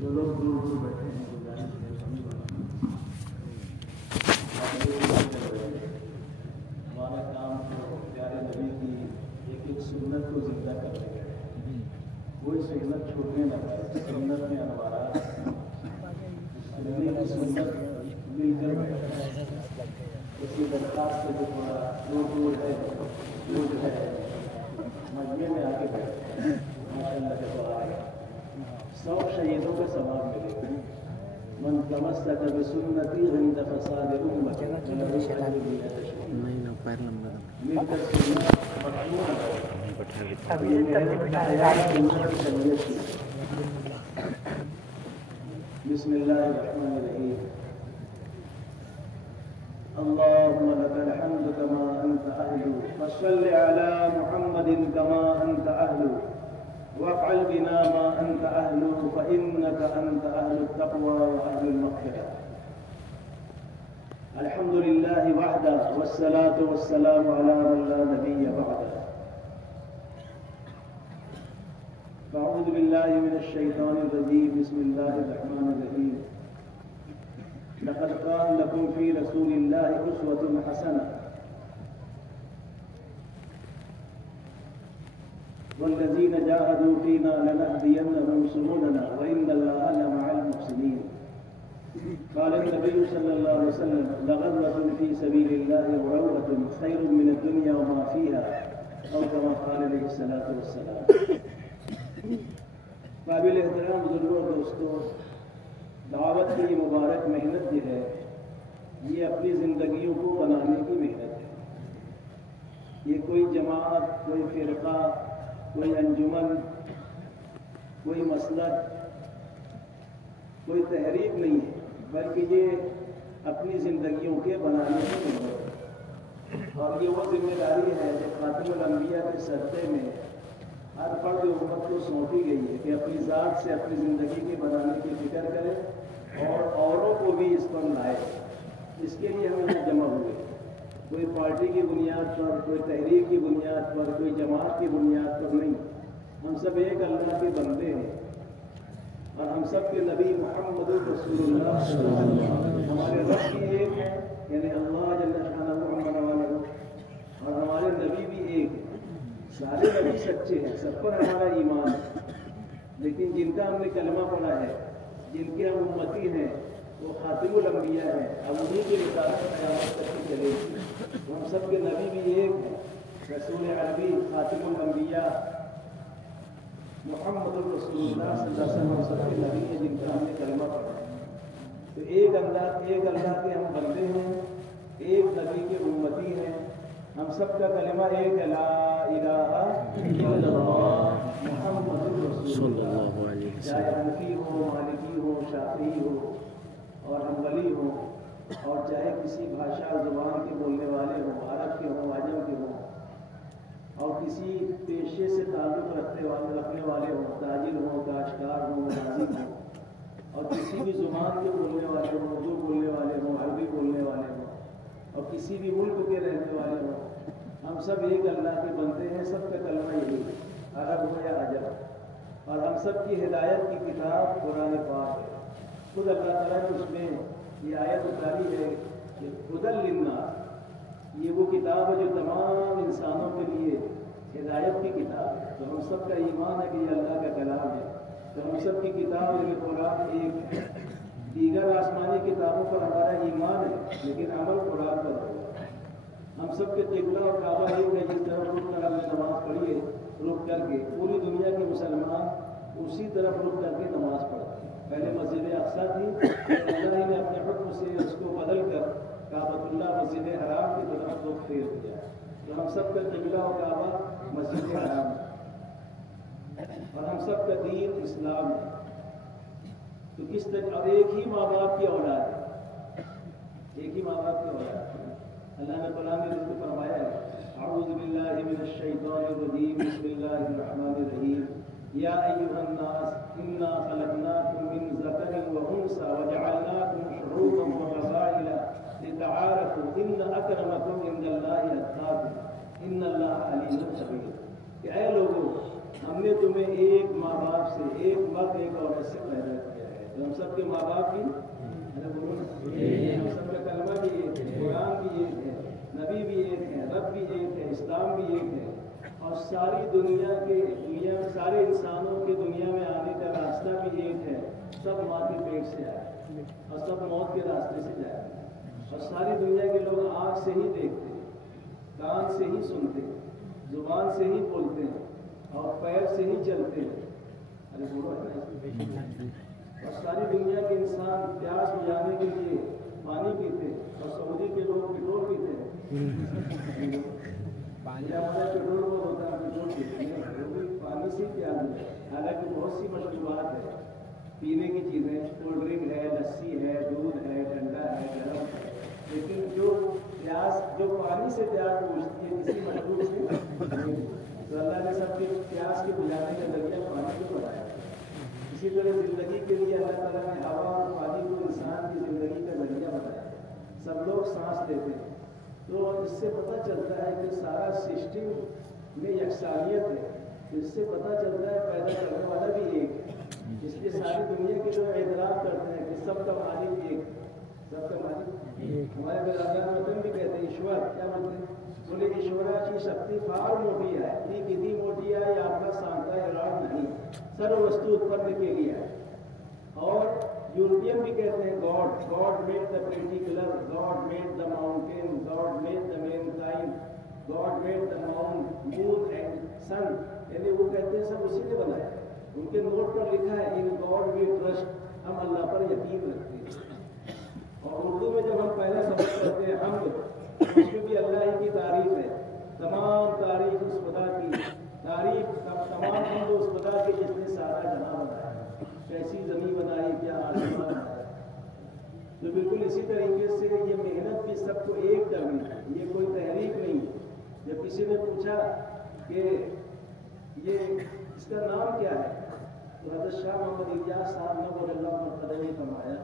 جو لوگ دور دور بیٹھے ہیں گزارش ہے سبھی ہمارا کام تو پیارے نبی کی ایک ایک سنت کو زندہ کرنے کا ہے، کوئی سنت چھوڑنے نہ پائے، سنت میں ہمارا نبی کی سنت مل کر بیٹھے اسی درخواست سے جو تھوڑا دور دور ہے وہ جو ہے مجمع میں آ کے بیٹھے ماشاء اللہ کے دعا ہے 100 شہیدوں کا ثواب ملے گا من تمسک بسنتی عند فساد امتی نہیں پیر لمبا مل کر سنت مقبول ہے بسم اللہ الرحمن الرحیم اللهم لك الحمد كما أنت أهل فصل على محمد كما أنت أهل وافعل بنا ما أنت أهل فإنك أنت أهل التقوى وأهل المغفرة الحمد لله وحده والصلاة والسلام على من لا نبي بعده فأعوذ بالله من الشيطان الرجيم بسم الله الرحمن الرحيم لقد كان لكم في رسول الله أسوة حسنة والذين جاهدوا فينا لنهدينهم سبلنا وإن الله لمع المحسنين قال النبي صلى الله عليه وسلم لغزوة في سبيل الله وروعة خير من الدنيا وما فيها أو كما قال عليه الصلاة والسلام قابل احترام بزرگوں دوستوں دعوت کی مبارک محنت جو ہے یہ اپنی زندگیوں کو بنانے کی محنت ہے، یہ کوئی جماعت، کوئی فرقہ، کوئی انجمن، کوئی مسلک، کوئی تحریک نہیں ہے، بلکہ یہ اپنی زندگیوں کے بنانے کی محنت ہے اور یہ وہ ذمہ داری ہے جو خاتم الانبیاء کے سطح میں ہر فرد امت کو سونپی گئی ہے کہ اپنی ذات سے اپنی زندگی کے بنانے کی فکر کرے اور اوروں کو بھی اس پر لائے۔ اس کے لیے ہم یہاں جمع ہوئے، کوئی پارٹی کی بنیاد پر، کوئی تحریک کی بنیاد پر، کوئی جماعت کی بنیاد پر نہیں، ہم سب ایک اللہ کے بندے ہیں اور ہم سب کے نبی محمد رسول اللہ صلی اللہ علیہ وسلم ہمارے رب بھی ایک ہے، یعنی اللہ جل شانہ اور ہمارے نبی بھی ایک ہے۔ سارے نبی سچے ہیں، سب پر ہمارا ایمان ہے، لیکن جن کا ہم نے کلمہ پڑھا ہے، جن کے ہم امتی ہیں، وہ خاتم الانبیاء ہیں، اب انہیں کی رسالت قیامت تک کی چلے گی۔ ہم سب کے نبی بھی ایک ہیں، رسول عربی خاتم الانبیاء محمد رسول اللہ صلی اللہ علیہ وسلم سب کے نبی ہیں جن کا ہم نے کلمہ پڑھا ہے۔ تو ایک اللہ کے ہم بندے ہیں، ایک نبی کے امتی ہیں، ہم سب کا کلمہ ایک ہے، لا الہ الا اللہ محمد رسول اللہ، چاہے حنفی ہو، مالکی ہو، شافعی ہو اور حنبلی ہو، اور چاہے کسی بھاشا زبان کے بولنے والے ہوں، عرب کے ہوں، عجم کے ہوں، اور کسی پیشے سے تعلق رکھنے والے ہوں، تاجر ہوں، کاشتکار ہوں، ملازم ہوں، اور کسی بھی زبان کے بولنے والے ہوں، اردو بولنے والے ہوں، عربی بولنے والے ہوں، اور کسی بھی ملک کے رہنے والے ہوں، ہم سب ایک اللہ کے بندے ہیں، سب کا کلمہ یہی ہے، عرب ہو یا عجم، اور ہم سب کی ہدایت کی کتاب قرآن پاک ہے۔ خود اللہ تعالیٰ نے اس میں یہ آیت اتاری ہے کہ ہدی للناس، یہ وہ کتاب ہے جو تمام انسانوں کے لیے ہدایت کی کتاب ہے۔ تو ہم سب کا ایمان ہے کہ یہ اللہ کا کلام ہے، تو ہم سب کی کتاب یہ قرآن ایک ہے۔ دیگر آسمانی کتابوں پر ہمارا ایمان ہے لیکن عمل قرآن پر ہوگا۔ ہم سب کے قبلہ اور کعبہ ایک ہے، جس طرف رک کر ہم نے نماز پڑھی ہے، رک کر کے پوری دنیا کے مسلمان اسی طرف رک کر کے نماز پڑھتے ہیں۔ پہلے مسجد اقصیٰ تھی، اللہ ہی نے اپنے حکم سے اس کو بدل کر کعبۃ اللہ مسجد حرام کی طرف رخ پھیر دیا، تو ہم سب کا قبلہ اور کعبہ مسجد حرام ہے اور ہم سب کا دین اسلام ہے۔ تو کس طرح اب ایک ہی ماں باپ کی اولاد ہے، ایک ہی ماں باپ کی اولاد ہے۔ اللہ نے قرآن میں رزق فرمایا ہے، اعوذ باللہ من الشیطان الرجیم بسم اللہ الرحمن الرحیم یا ایھا الناس انا خلقناکم من ذکر وانثی وجعلناکم شعوبا وقبائل لتعارفوا ان اکرمکم عند اللہ اتقاکم ان اللہ علیم خبیر۔ کہ اے لوگوں، ہم نے تمہیں ایک ماں باپ سے، ایک مرد ایک عورت سے پیدا کیا ہے، کے ماں باپ بھی ہم سب کا کلمہ بھی ایک ہے، قرآن بھی ایک ہے، نبی بھی ایک ہے، رب بھی ایک ہے، اسلام بھی ایک ہے، اور ساری دنیا میں سارے انسانوں کے دنیا میں آنے کا راستہ بھی ایک ہے. سب ماں کے پیٹ سے آئے اور سب موت کے راستے سے جائے، اور ساری دنیا کے لوگ آنکھ سے ہی دیکھتے ہیں، کان سے ہی سنتے ہیں، زبان سے ہی بولتے ہیں اور پیر سے ہی چلتے ہیں. ارے بولو اور ساری دنیا کے انسان پیاس بجھانے کے لیے پانی پیتے ہیں، اور سعودی کے لوگ پٹرول پیتے ہیں. ہمارا پٹرول بہت ہوتا ہے، پٹرول پیتے ہیں، وہ بھی پانی سے پیاس ہے. حالانکہ بہت سی مشروبات ہے پینے کی چیزیں، کولڈ ڈرنک ہے، لسی ہے، دودھ ہے، ٹھنڈا ہے، گرم ہے، لیکن جو پانی سے پیاس بجھتی ہے کسی مشروب سے نہیں. تو اللہ نے سب کے پیاس کے بجھانے کا ذریعہ پانی کو بنایا. اسی طرح زندگی کے لیے اللہ تعالیٰ نے ہوا اور پانی کو انسان کی زندگی کا ذریعہ بنایا. سب لوگ سانس لیتے ہیں، تو اس سے پتہ چلتا ہے کہ سارا سسٹم میں یکسانیت ہے. اس سے پتہ چلتا ہے پیدا کرنے والا بھی ایک ہے. اس لیے ساری دنیا کے لوگ اعتراف کرتے ہیں کہ سب کا مالک ایک ہے، سب کا مالک ہمارے برادران وطن بھی کہتے ہیں ایشور. کیا بولتے ہیں؟ بولے ایشوراچی شکتی فار موٹی ہے، تی کتنی موٹی ہے یہ آپ کا سانتا راڑ نہیں، سر وستو اتپن کے لیے ہے. اور یورپین بھی کہتے ہیں God made the particular, God made the mountain, God made the man time, God made the moon and sun. یعنی وہ کہتے ہیں سب اسی نے بنایا. ان کے نوٹ پر لکھا ہے ان گاڈ وی ٹرسٹ، ہم اللہ پر یقین رکھتے ہیں. اور اردو میں جب ہم پہلا سبق پڑھتے ہیں ہم اس میں بھی اللہ ہی کی تعریف ہے. تمام تعریف اس خدا کی، تعریف تمام ہم اس خدا کی جس نے سارا جہاں بنایا، کیسی زمین بنائی، کیا آسمان بنایا. تو بالکل اسی طریقے سے یہ محنت بھی سب کو ایک کرنی ہے، یہ کوئی تحریک نہیں. جب کسی نے پوچھا کہ یہ اس کا نام کیا ہے تو حضرت شاہ محمد الیاس صاحب نور اللہ مرتضی نے فرمایا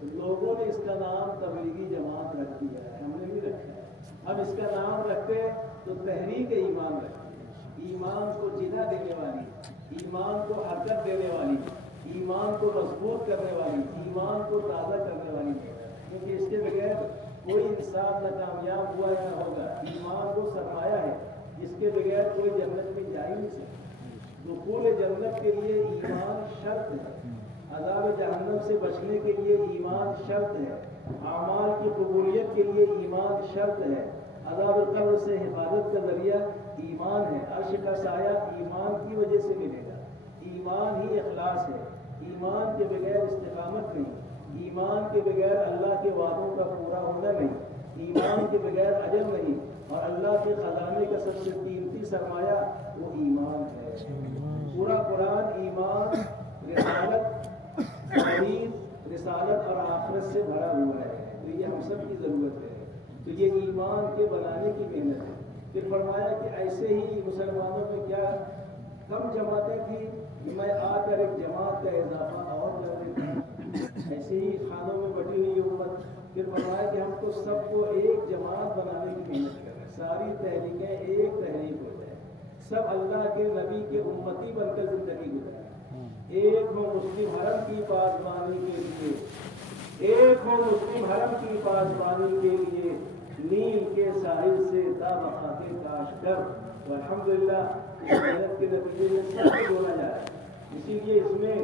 تو لوگوں نے اس کا نام تبلیغی جماعت رکھ دیا ہے، ہم نے بھی رکھا ہے. اب اس کا نام رکھتے تو تحریک ایمان رکھتے، ایمان کو جلا دینے والی، ایمان کو حرکت دینے والی، ایمان کو مضبوط کرنے والی، ایمان کو تازہ کرنے والی. کیونکہ اس کے بغیر کوئی انسان نہ کامیاب ہوا یا نہ ہوگا. ایمان کو سرمایہ ہے جس کے بغیر کوئی جنت میں جا ہی نہیں سکتا. دخول جنت کے لیے ایمان شرط ہے، عذاب جہنم سے بچنے کے لیے ایمان شرط ہے، اعمال کی قبولیت کے لیے ایمان شرط ہے، عذاب قبر سے حفاظت کا ذریعہ ایمان ہے، عرش کا سایہ ایمان کی وجہ سے ملے گا. ایمان ہی اخلاص ہے. ایمان کے بغیر استقامت نہیں، ایمان کے بغیر اللہ کے وعدوں کا پورا ہونا نہیں، ایمان کے بغیر اجر نہیں. اور اللہ کے خزانے کا سب سے قیمتی سرمایہ وہ ایمان ہے. پورا قرآن ایمان، رسالت، توحید، رسالت اور آخرت سے بھرا ہوا ہے. تو یہ ہم سب کی ضرورت ہے. تو یہ ایمان کے بنانے کی محنت ہے. پھر فرمایا کہ ایسے ہی مسلمانوں میں کیا کم جماعتیں تھیں کہ میں آ کر ایک جماعت کا اضافہ اور کر دیتا. ایسے ہی خانوں میں بٹی ہوئی امت. پھر فرمایا کہ ہم کو سب کو ایک جماعت بنانے کی محنت کریں، ساری تحریکیں ایک تحریک ہو جائے، سب اللہ کے نبی کے امتی بن کر زندگی گزاریں. ایک ہو مسلم حرم کی پاسبانی کے لیے، ایک ہو مسلم حرم کی پاسبانی کے لیے، نیل کے ساحل سے تا بخاتے کاش کر. تو الحمدللہ اس محنت کے نتیجے میں سب کو جوڑا جا رہا ہے. اسی لیے اس میں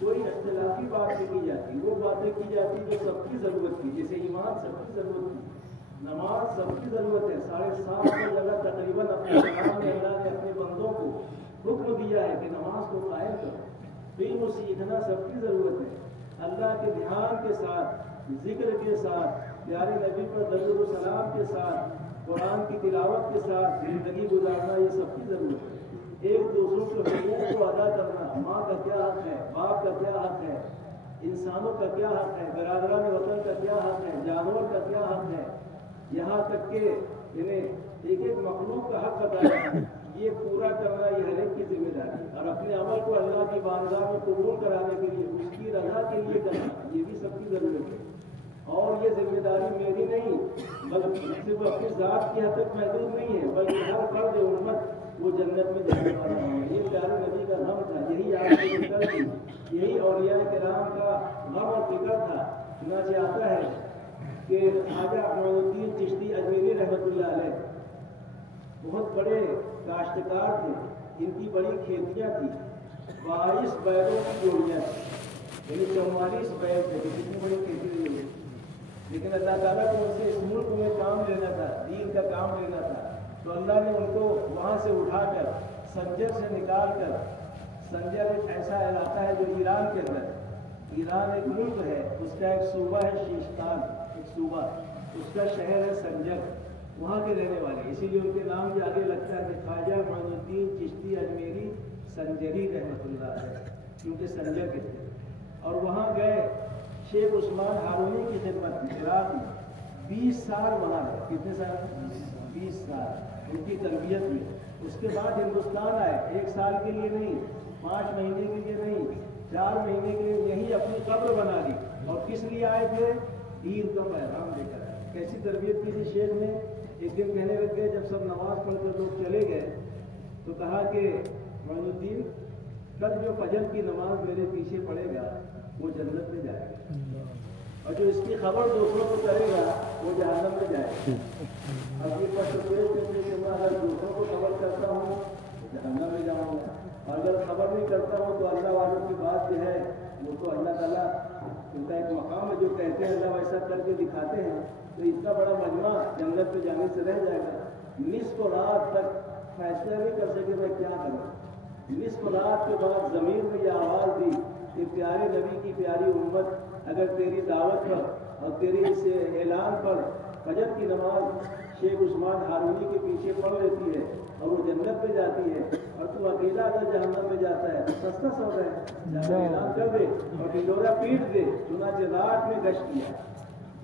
کوئی اختلافی بات نہیں کی جاتی، وہ باتیں کی جاتی جو سب کی ضرورت تھی. جیسے ایمان سب کی ضرورت تھی، نماز سب کی ضرورت ہے. 7.5 جگہ تقریباً اپنے کلام میں اللہ نے اپنے بندوں کو حکم دیا ہے کہ نماز کو قائم کرو. علم و سیکھنا سب کی ضرورت ہے. اللہ کے دھیان کے ساتھ، ذکر کے ساتھ، پیارے نبی پر درود و سلام کے ساتھ، قرآن کی تلاوت کے ساتھ زندگی گزارنا یہ سب کی ضرورت ہے. ایک دوسروں کے حقوق کو ادا کرنا، ماں کا کیا حق ہے، باپ کا کیا حق ہے، انسانوں کا کیا حق ہے، برادران وطن کا کیا حق ہے، جانور کا کیا حق ہے، یہاں تک کہ انہیں ایک ایک مخلوق کا حق ادا کرنا، یہ پورا کرنا یہ ہر ایک کی ذمہ داری ہے. اور اپنے عمل کو اللہ کی بارگاہ میں قبول کرانے کے لیے، اس کی رضا کے لیے کرنا، یہ بھی سب کی ضرورت ہے. اور یہ ذمہ داری میری نہیں بلکہ صرف اپنی ذات کی حد تک محدود نہیں ہے، بلکہ ہر فرد امت وہ جنت میں جانے والا ہوں گے۔ یہ پیارے نبی کا غم تھا، یہی آپ کی فکر تھی، یہی اولیاء کرام کا غم اور فکر تھا۔ چنانچہ آتا ہے کہ خواجہ معین الدین چشتی اجمیری رحمۃ اللہ علیہ بہت بڑے کاشتکار تھے، ان کی بڑی کھیتیاں تھیں، 22 بیلوں کی جوڑیاں تھیں، یعنی 44 بیل تھے، کتنی بڑی کھیتی ہوئی ہے۔ لیکن اللہ تعالیٰ کو ان سے اس ملک میں کام لینا تھا، دین کا کام لینا تھا، تو اللہ نے ان کو وہاں سے اٹھا کر سنجر سے نکال کر، سنجر ایک ایسا علاقہ ہے جو ایران کے اندر، ایران ایک ملک ہے، اس کا ایک صوبہ ہے شیشتان، ایک صوبہ، اس کا شہر ہے سنجر، وہاں کے رہنے والے، اسی لیے ان کے نام بھی آگے لگتا ہے کہ خواجہ معین الدین چشتی اجمیری سنجری رحمۃ اللہ علیہ، کیونکہ سنجر کے تھے۔ اور وہاں گئے، شیخ عثمان ہارونی کی خدمت میں عراق میں 20 سال وہاں رہے۔ کتنے سال؟ 20 سال ان کی تربیت میں۔ اس کے بعد ہندوستان آئے، 1 سال کے لیے نہیں، 5 مہینے کے لیے نہیں، 4 مہینے کے لیے، یہی اپنی قبر بنا لی۔ اور کس لیے آئے تھے؟ دین کا پیغام لے کر آئے۔ کیسی تربیت کی تھی شیخ نے؟ ایک دن کہنے لگ گئے، جب سب نماز پڑھ کر لوگ چلے گئے تو کہا کہ معین الدین، کل جو فجر کی نماز میرے پیچھے پڑے گا وہ جنت میں جائے گا، اور جو اس کی خبر دوسروں کو کرے گا وہ جہنم میں جائے گا۔ اب یہ پرسپیش کرتے کہ میں اگر دوسروں کو خبر کرتا ہوں تو جہنم میں جاؤں گا، اور اگر خبر نہیں کرتا ہوں تو اللہ والوں کی بات جو ہے وہ تو اللہ تعالیٰ ان کا ایک مقام ہے، جو کہتے ہیں اللہ ویسا کر کے دکھاتے ہیں، تو اتنا بڑا مجمع جنت میں جانے سے رہ جائے گا۔ نصف رات تک فیصلہ نہیں کر سکے میں کیا کروں۔ نصف رات کے بعد زمین میں یہ آواز دی کہ پیارے نبی کی پیاری امت اگر تیری دعوت پر اور تیری اس اعلان پر فجر کی نماز شیخ عثمان ہارونی کے پیچھے پڑھ لیتی ہے اور وہ جنت میں جاتی ہے، اور تو اکیلا اگر جہنم میں جاتا ہے تو سستا سودا ہے، اعلان کر دے اور ڈنڈورا پیٹ دے۔ چنانچہ رات میں گشت کیا،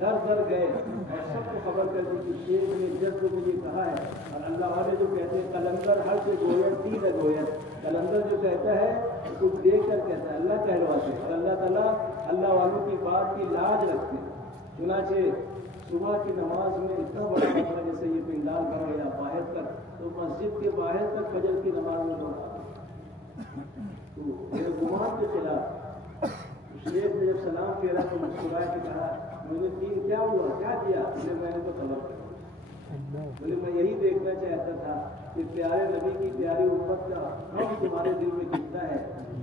در در گئے اور سب کو خبر کر دی کہ شیخ نے جذب میں یہ کہا ہے۔ اور اللہ والے جو کہتے ہیں قلندر ہر سے گویر تین ہے گویر، قلندر جو کہتا ہے اس کو دیکھ کر کہتا ہے، اللہ کہلواتے ہیں، اور اللہ تعالیٰ اللہ والوں کی بات کی لاج رکھتے ہیں۔ چنانچہ صبح کی نماز میں اتنا بڑا مسئلہ، جیسے یہ پنڈال بڑھ گیا باہر تک، تو مسجد کے باہر تک فجر کی نماز میں لوگ تو میرے گمان کے خلاف شیخ نے جب سلام پھیرا تو مسکرائے کے کہا مجھے دین کیا ہوا، کیا کیا؟ میں نے تو خبر کر بولے میں یہی دیکھنا چاہتا تھا کہ پیارے نبی کی پیاری امت کا غم تمہارے دل میں کتنا ہے،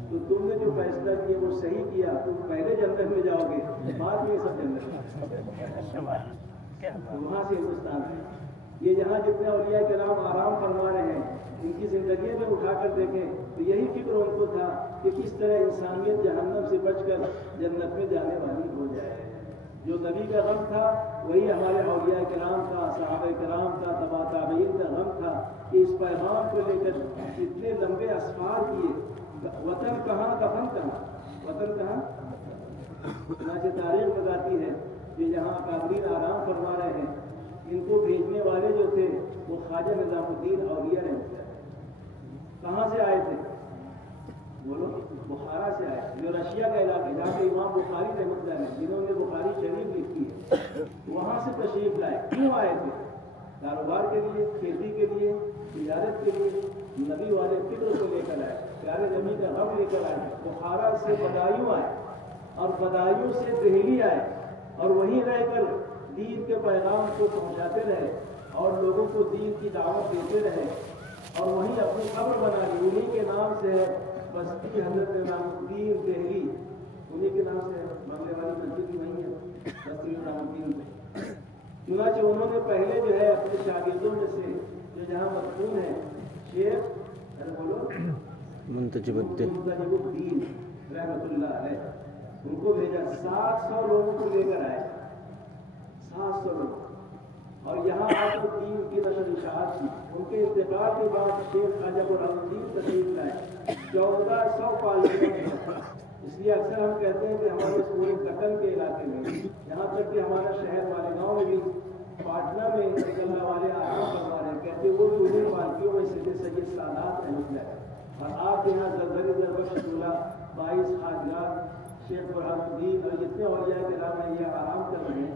تو تم نے جو فیصلہ کیا وہ صحیح کیا، تم پہلے جنت میں جاؤ گے، بعد میں سب جنت میں۔ وہاں سے ہندوستان ہے، یہ جہاں جتنے اولیاء کرام آرام فرما رہے ہیں، ان کی زندگیوں میں اٹھا کر دیکھیں تو یہی فکر ان کو تھا کہ کس طرح انسانیت جہنم سے بچ کر جنت میں جانے والی ہو جائے۔ جو نبی کا غم تھا وہی ہمارے اولیاء کرام کا، صحابہ کرام کا، تبع تابعین کا غم تھا کہ اس پیغام کو لے کر اتنے لمبے اسفار کیے، وطن کہاں کفن کہاں، وطن کہاں۔ چنانچہ تاریخ بتاتی ہے کہ جہاں اکابرین آرام فرما رہے ہیں، ان کو بھیجنے والے جو تھے وہ خواجہ نظام الدین اولیاء رحمۃ اللہ۔ کہاں سے آئے تھے؟ بولو، بخارا سے آئے، جو رشیا کا علاقہ ہے جہاں پہ امام بخاری رحمۃ اللہ نے، جنہوں نے بخاری شریف لکھی ہے، وہاں سے تشریف لائے۔ کیوں آئے تھے؟ کاروبار کے لیے، کھیتی کے لیے، تجارت کے لیے، نبی والے فکر کو لے کر آئے، پیارے نبی کا غم لے کر آئے۔ بخارا سے بدایوں آئے اور بدایوں سے دہلی آئے، اور وہیں رہ کر دین کے پیغام کو پہنچاتے رہے اور لوگوں کو دین کی دعوت دیتے رہے، اور وہیں اپنی قبر بنا لی۔ انہیں کے نام سے ہے بستی حضرت نظام الدین دہلی، انہیں کے نام سے بنگلے والی مسجد بھی نہیں ہے، بستی نظام الدین پہ۔ چنانچہ انہوں نے پہلے جو ہے اپنے شاگردوں میں سے جو جہاں مدفون ہے شیخ بولو منتجب الدین رحمۃ اللہ علیہ، ان کو بھیجا، 700 لوگوں کو لے کر آئے، 700 لوگ، اور یہاں آ کر دین کی نشر اشاعت کی۔ ان کے انتقال کے بعد شیخ خواجہ برہمالدین تشریف لائے، 1400 پالتیاں۔ اس لیے اکثر ہم کہتے ہیں کہ ہمارے اس پورے کٹن کے علاقے میں، یہاں تک کہ ہمارا شہر مالیگاؤں میں بھی، پاٹنہ میں اللہ والے آرام فرما رہے ہیں، کہتے وہ بھی انہیں پالتیوں میں سید سادات رحمۃ اللہ، اور آپ یہاں زرزری دربش شولہ 22 خواجات شیخ برہمالدین اور جتنے اولیاء کرام ہیں یہ آرام کر رہے ہیں،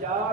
4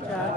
4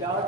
4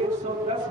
110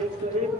101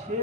6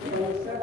65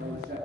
65।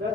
10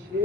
6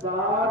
7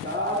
7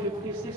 56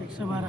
112।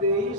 23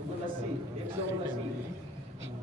179।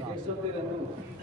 193।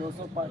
205।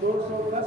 210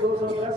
210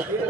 6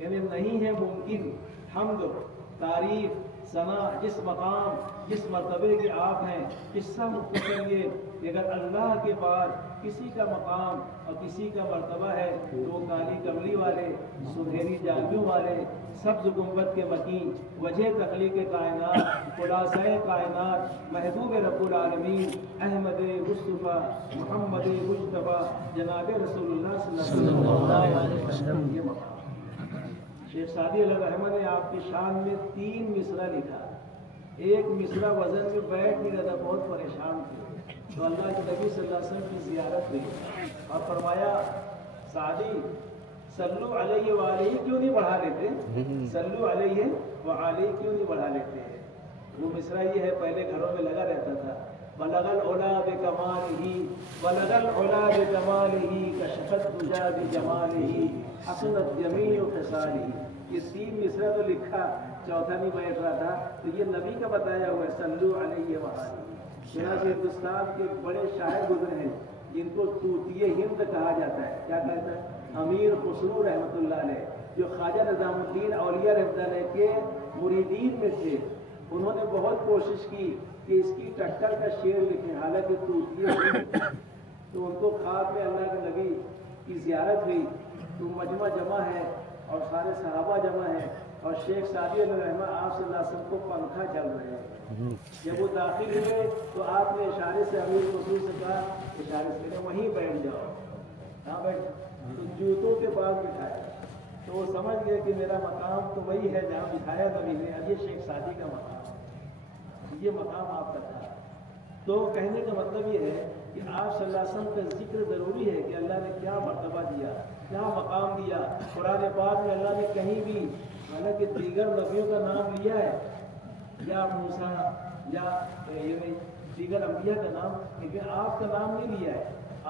یعنی نہیں ہے ممکن حمد تعریف ثنا جس مقام جس مرتبے کے آپ ہیں، قصہ مختصر یہ کہ اگر اللہ کے بعد کسی کا مقام اور کسی کا مرتبہ ہے تو وہ کالی کملی والے، سنہری جالبیوں والے، سبز گنبد کے مکین، وجہ تخلیق کائنات، خلاصۂ کائنات، محبوب رب العالمین، احمد مصطفیٰ محمد مجتبیٰ جناب رسول اللہ صلی اللہ علیہ وسلم یہ مقام۔ شیخ سعدی علیہ الرحمہ نے آپ کی شان میں 3 مصرع لکھا، ایک مصرع وزن میں بیٹھ نہیں رہا، بہت پریشان تھے، تو اللہ کے نبی صلی اللہ علیہ وسلم کی زیارت ہوئی اور فرمایا سعدی صلو علیہ وآلہ کیوں نہیں بڑھا لیتے، صلو علیہ وآلہ کیوں نہیں بڑھا لیتے ہیں؟ وہ مصرع یہ ہے، پہلے گھروں میں لگا رہتا تھا، بلغ العلا بکمالہ بلغ العلا بکمالہ کشفت الدجا بجمالہ حسنت جمیع خصالہ۔ یہ 3 مصرع تو لکھا، چوتھا نہیں بیٹھ رہا تھا، تو یہ نبی کا بتایا ہوا ہے صلو علیہ وآلہ۔ چنانچہ ہندوستان کے بڑے شاعر گزرے ہیں جن کو طوطیِ ہند کہا جاتا ہے، کیا کہتا ہے؟ امیر خسرو رحمۃ اللہ علیہ، جو خواجہ نظام الدین اولیاء رحمۃ اللہ علیہ کے مریدین میں تھے، انہوں نے بہت کوشش کی کہ اس کی ٹکر کا شعر لکھیں، حالانکہ طوطیِ ہند، تو ان کو خواب میں اللہ کے نبی کی زیارت ہوئی، تو مجمع جمع ہے اور سارے صحابہ جمع ہیں اور شیخ سعدی علیہ الرحمہ آپ صلی اللہ علیہ وسلم کو پنکھا چل رہے ہیں۔ جب وہ داخل ہوئے تو آپ نے اشارے سے امیر خسرو سے کہا، اشارے سے وہیں بیٹھ جاؤ، کہاں بیٹھ؟ تو جوتوں کے پاس بٹھایا، تو وہ سمجھ گئے کہ میرا مقام تو وہی ہے جہاں بٹھایا نبی نے، اب یہ شیخ سعدی کا مقام، یہ مقام آپ کا تھا۔ تو کہنے کا مطلب یہ ہے کہ آپ صلی اللہ علیہ وسلم کا ذکر ضروری ہے کہ اللہ نے کیا مرتبہ دیا، کیا مقام دیا۔ قرآن پاک میں اللہ نے کہیں بھی حالانکہ دیگر نبیوں کا نام لیا ہے، یا موسیٰ یا دیگر انبیاء کا نام، لیکن آپ کا نام نہیں لیا ہے۔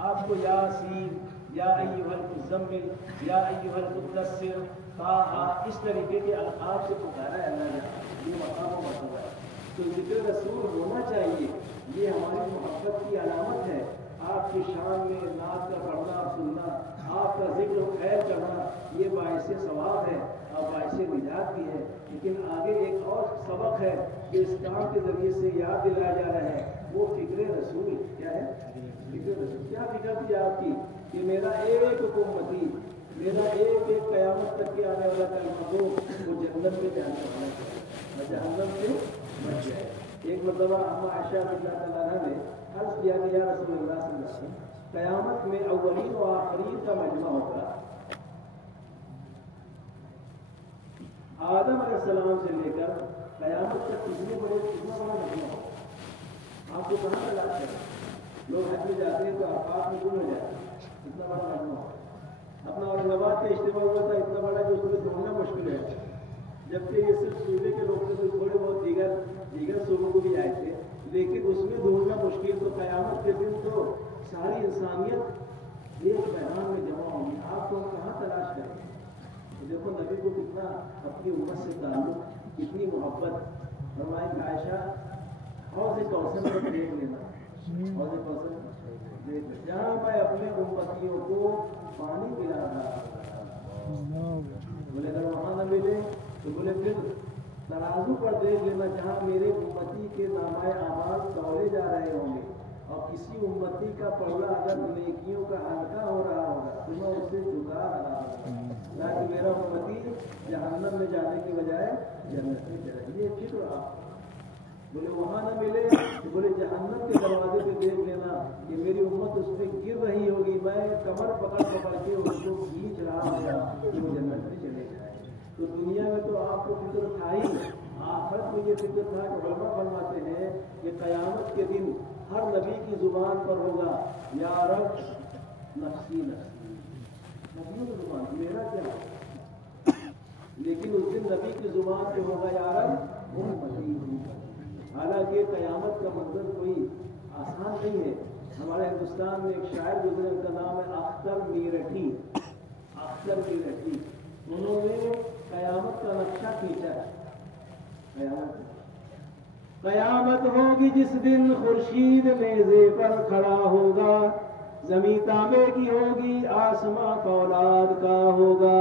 آپ کو یاسین، یا ایھا المزمل، یا ایھا المدثر، طٰہٰ، اس طریقے کے القاب سے پکارا ہے اللہ نے، یہ مقام و مرتبہ ہے۔ تو ذکر رسول ہونا چاہیے، یہ ہماری محبت کی علامت ہے۔ آپ کی شان میں نعت کا پڑھنا اور سننا، آپ کا ذکر و خیر کرنا، یہ باعث ثواب ہے اور باعث نجات بھی ہے۔ لیکن آگے ایک اور سبق ہے کہ اس کام کے ذریعے سے یاد دلایا جا رہا ہے، وہ فکر رسول کیا ہے؟ فکر رسول کیا فکر تھی آپ کی کہ میرا ایک امتی، میرا ایک قیامت تک کے آنے والا کلمہ وہ جنت میں جانا چاہیے، جہنم سے بچ جائے۔ ایک مرتبہ اما عائشہ رضی اللہ عنہا نے عرض کیا کہ یا رسول اللہ صلی اللہ علیہ وسلم، قیامت میں اولین و آخرین کا مجمع ہوگا، آدم علیہ السلام سے لے کر قیامت تک کتنا بڑا مجمع ہوگا، آپ کو کہاں تلاش کریں؟ لوگ حج میں جاتے ہیں تو آفاق میں گم ہو جاتے ہیں، اتنا بڑا مجمع ہوگا۔ اپنا اورنگ آباد کا اجتماع ہوا تھا، اتنا بڑا جو اس میں ڈھونڈنا مشکل ہے، جبکہ یہ صرف صوبے کے لوگ تھے، تو تھوڑے بہت دیگر صوبوں کو بھی آئے تھے، لیکن اس میں ڈھونڈنا مشکل۔ تو قیامت کے دن تو ساری انسانیت ایک میدان میں جمع ہوگی، آپ کو کہاں تلاش کریں؟ تو دیکھو نبی کو کتنا اپنی امت سے تعلق، کتنی محبت۔ فرمائیں کہ عائشہ حوض کوثر میں دیکھ لینا، حوض کوثر دیکھ لینا جہاں میں اپنے امتیوں کو پانی پلا رہا ہوں۔ بولے اگر وہاں نہ ملے تو بولے پھر ترازو پر دیکھ لینا جہاں میرے امتی کے نامۂ اعمال تولے جا رہے ہوں گے، اور کسی امتی کا پلڑا اگر نیکیوں کا ہلکا ہو رہا ہوگا تو میں اسے جھکا رہا ہوں تاکہ میرا امتی جہنم میں جانے کی بجائے جنت میں جائے۔ یہ فکر آپ بولے وہاں نہ ملے تو بولے جہنم کے دروازے پہ دیکھ لینا کہ میری امت اس پہ گر رہی ہوگی، میں کمر پکڑ کے اس کو کھینچ رہا ہوں کہ وہ جنت میں چلے جائے۔ تو دنیا میں تو آپ کو فکر تھا ہی، آخرت میں یہ فکر تھا کہ علماء فرماتے ہیں کہ قیامت کے دن ہر نبی کی زبان پر ہوگا یا رب نفسی نفسی، نبیوں کی زبان میرا کیا، لیکن اس دن نبی کی زبان پہ ہوگا یا رب امتی۔ حالانکہ قیامت کا منظر کوئی آسان نہیں ہے۔ ہمارے ہندوستان میں ایک شاعر گزرے، ان کا نام ہے اختر میرٹھی، اختر میرٹھی، انہوں نے قیامت کا نقشہ کھینچا ہے۔ قیامت ہوگی جس دن خورشید میزے پر کھڑا ہوگا، زمین تانبے کی ہوگی آسماں فولاد کا ہوگا،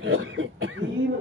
3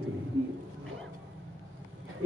3।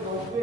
90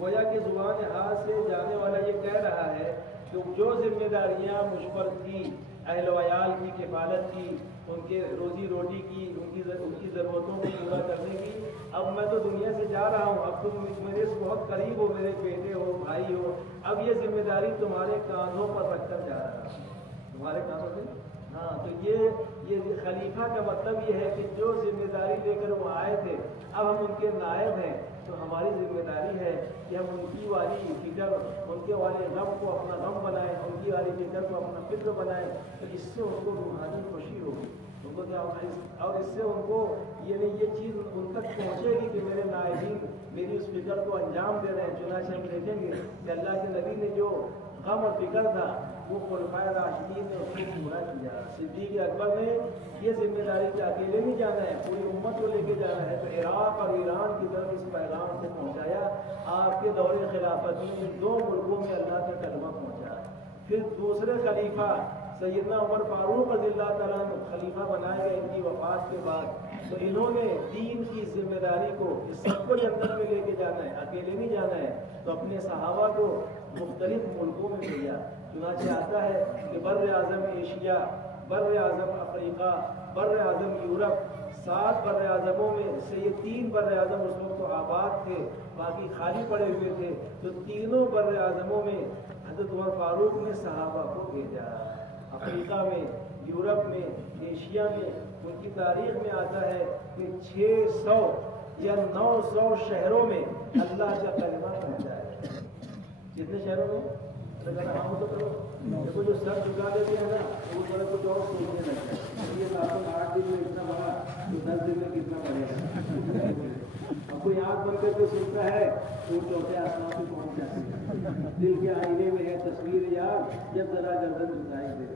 گویا کہ زبان حال سے جانے والا یہ کہہ رہا ہے کہ جو ذمہ داریاں مجھ پر تھی اہل و عیال کی کفالت کی، ان کے روزی روٹی کی، ان کی ضرورتوں کو پورا کرنے کی، اب میں تو دنیا سے جا رہا ہوں، اب تم میرے سے بہت قریب ہو، میرے بیٹے ہو، بھائی ہو، اب یہ ذمہ داری تمہارے کاندھوں پر رکھ کر جا رہا ہوں، تمہارے کاندھوں پہ۔ ہاں، تو یہ خلیفہ کا مطلب یہ ہے کہ جو ذمہ داری لے کر وہ آئے تھے، اب ہم ان کے نائب ہیں، تو ہماری ذمہ داری ہے کہ ہم ان کی والی فکر، ان کے والے غم کو اپنا غم بنائیں، ان کی والی فکر کو اپنا فکر بنائیں، تو اس سے ان کو روحانی خوشی ہوگی، ان کو کیا ہوگا، اور اس سے ان کو یہ چیز ان تک پہنچے گی کہ میرے نائبین میری اس فکر کو انجام دے رہے ہیں۔ چنانچہ ہم دیکھیں گے کہ اللہ کے نبی نے جو غم اور فکر تھا وہ خلفائے راشدین نے اس کو پورا کیا۔ صدیق اکبر نے یہ ذمہ داری کہ اکیلے نہیں جانا ہے، پوری امت کو لے کے جانا ہے، تو عراق اور ایران کی طرف اس پیغام کو پہنچایا۔ آپ کے دور خلافت میں 2 ملکوں میں اللہ کا کلمہ پہنچا۔ پھر دوسرے خلیفہ سیدنا عمر فاروق رضی اللہ تعالیٰ عنہ خلیفہ بنائے گئے ان کی وفات کے بعد، تو انہوں نے دین کی ذمہ داری کو اس سب کو جنت میں لے کے جانا ہے، اکیلے نہیں جانا ہے، تو اپنے صحابہ کو مختلف ملکوں میں بھیجا۔ چنانچہ آتا ہے کہ بر اعظم ایشیا، بر اعظم افریقہ، بر اعظم یورپ، 7 بر اعظموں میں سے یہ 3 بر اعظم اس وقت تو آباد تھے، باقی خالی پڑے ہوئے تھے، تو تینوں بر اعظموں میں حضرت عمر فاروق نے صحابہ کو بھیجا۔ افریقہ میں، یورپ میں، ایشیا میں، ان کی تاریخ میں آتا ہے کہ 600 یا 900 شہروں میں اللہ کا کلمہ پہنچا ہے۔ کتنے شہروں میں؟ ہم تو دیکھو جو سر جھکا دیتے ہیں نا وہ ذرا کچھ اور سوچنے لگتا ہے، یہ 8 دن میں اتنا بڑا تو 10 دن میں کتنا بڑھے گا۔ اب کوئی آنکھ بند کر کے سنتا ہے تو وہ چوتھے آسمان پہ پہنچ جاتی ہے۔ دل کے آئینے میں ہے تصویر یار جب ذرا گردن جھکائی دے،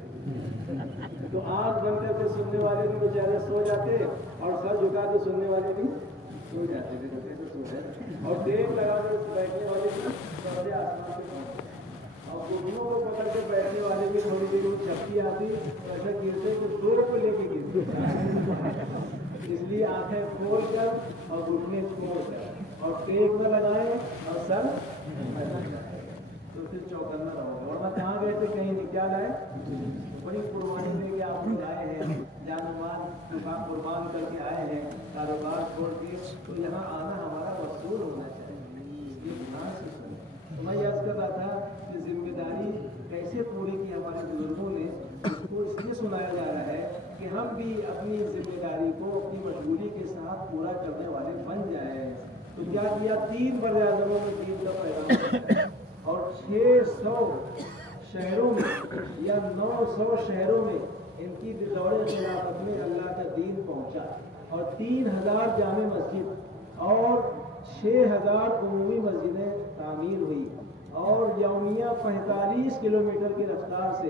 تو آنکھ بند کر کے سننے والے بھی بیچارے سو جاتے اور سر جھکا کے سننے والے بھی سو جاتے تھے، کیسے سو جائے، اور ٹیپ لگا کر بیٹھنے والے بھی چوتھے آسمان پہ پہنچتے، اور گھٹنوں کو پکڑ کے بیٹھنے والے بھی تھوڑی دیر میں چھپتی آتی، ایسا گرتے تو 2 کو لے کے گرتے۔ اس لیے آنکھیں کھول کر اور گھٹنے چھوڑ کر اور ٹیک نہ لگائیں اور سر تو پھر چوکنا رہو گا، ورنہ کہاں گئے تھے، کہیں نہیں، کیا لائے، بڑی قربانی دے کے آپ لوگ آئے ہیں، جان مال قربان کر کے آئے ہیں، کاروبار چھوڑ کے، تو یہاں آنا ہمارا مقصود ہونا چاہیے، اس لیے دھیان سے سنیں۔ میں یہ عرض کر رہا تھا کہ ذمہ داری کیسے پوری کی ہمارے بزرگوں نے، اس کو اس لیے سنایا جا رہا ہے کہ ہم بھی اپنی ذمہ داری کو اپنی مشغولی کے ساتھ پورا کرنے والے بن جائیں۔ تو کیا کیا، 3 بر اعظموں میں دین کا پیغام اور 600 شہروں میں یا 900 شہروں میں ان کی دور خلافت میں اللہ کا دین پہنچا، اور 3000 جامع مسجد اور 6000 عمومی مسجدیں تعمیر ہوئی، اور یومیہ 45 کلومیٹر کی رفتار سے،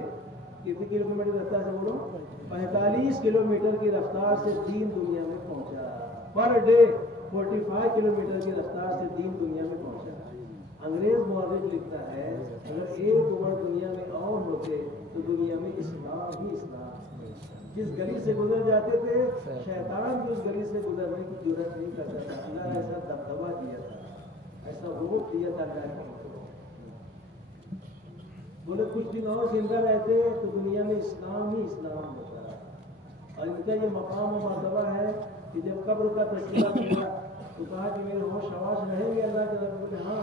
کتنی کلومیٹر کی رفتار سے بولو، 45 کلومیٹر کی رفتار سے دین دنیا میں پہنچا، پر ڈے 45 کلومیٹر کی رفتار سے دین دنیا میں پہنچا۔ انگریز مورخ لکھتا ہے اگر ایک عمر دنیا میں اور ہوتے تو دنیا میں اسلام ہی اسلام، جس گلی سے گزر جاتے تھے شیطان بھی اس گلی سے گزرنے کی ضرورت نہیں کرتا تھا، اللہ ایسا دبدبا دیا تھا، ایسا روپ دیا تھا اللہ، بولے کچھ دن اور زندہ رہتے تو دنیا میں اسلام ہی اسلام ہوتا ہے۔ اور ان کا یہ مقام و مرتبہ ہے کہ جب قبر کا تذکرہ کیا تو کہا کہ میرے ہوش حواس رہیں گے اللہ کے طرف، بولے ہاں،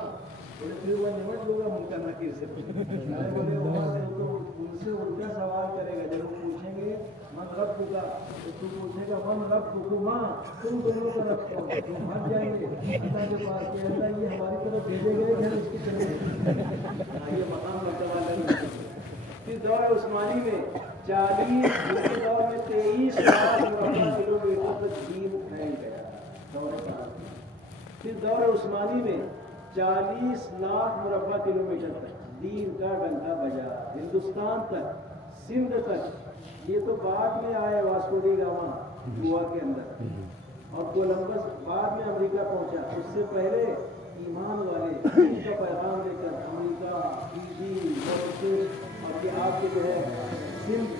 بولے پھر وہ نمٹ لوں گا منکر نکیر سے، بولے ان سے الٹا سوال کرے گا، جب وہ پوچھیں گے من رب کا، تو تو پوچھے گا من رب کو، ماں تم دونوں کا رب کو، تم ہٹ جائیں گے اللہ کے پاس کہ اللہ یہ ہماری طرف بھیجے گئے کہ ہم اس کی طرف، یہ مقام مرتبہ نہیں۔ پھر دور عثمانی میں 40 کے دور میں 23 لاکھ مربع کلومیٹر تک دین پھیل گیا دور عثمانی۔ پھر دور عثمانی میں 40 لاکھ مربع کلومیٹر تک دین کا ڈنکا بجا، ہندوستان تک، سندھ تک، یہ تو بعد میں آئے واسکو ڈی گاما گوا کے اندر، اور کولمبس بعد میں امریکہ پہنچا، اس سے پہلے ایمان والے دین کا پیغام لے کر امریکہ، فیجی، ماریشس، اور یہ آپ کے جو ہے سندھ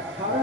18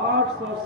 800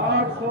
800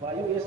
5S।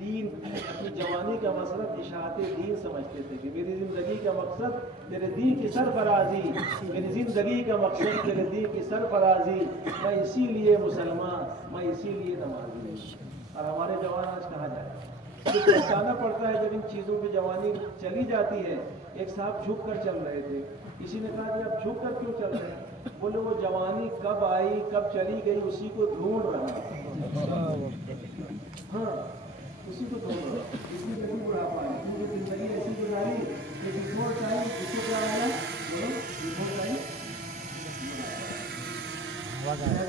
دین اپنی جوانی کا مقصد اشاعت دین سمجھتے تھے کہ میری زندگی کا مقصد تیرے دین کی سرفرازی، میری زندگی کا مقصد تیرے دین کی سرفرازی، میں اسی لیے مسلمان، میں اسی لیے نمازی۔ اور ہمارے جوان آج کہاں جائے؟ یہ پہچانا پڑتا ہے جب ان چیزوں پہ جوانی چلی جاتی ہے۔ ایک صاحب جھک کر چل رہے تھے، کسی نے کہا کہ آپ جھک کر کیوں چل رہے ہیں؟ بولے وہ جوانی کب آئی کب چلی گئی اسی کو ڈھونڈ رہا، ہاں اسی کو ڈھونڈ رہا، اس لیے نہیں بڑھاپا ہے، کیونکہ زندگی ایسی گزاری کہ بفور ٹائم اس کو کیا آیا، بولو بفور ٹائم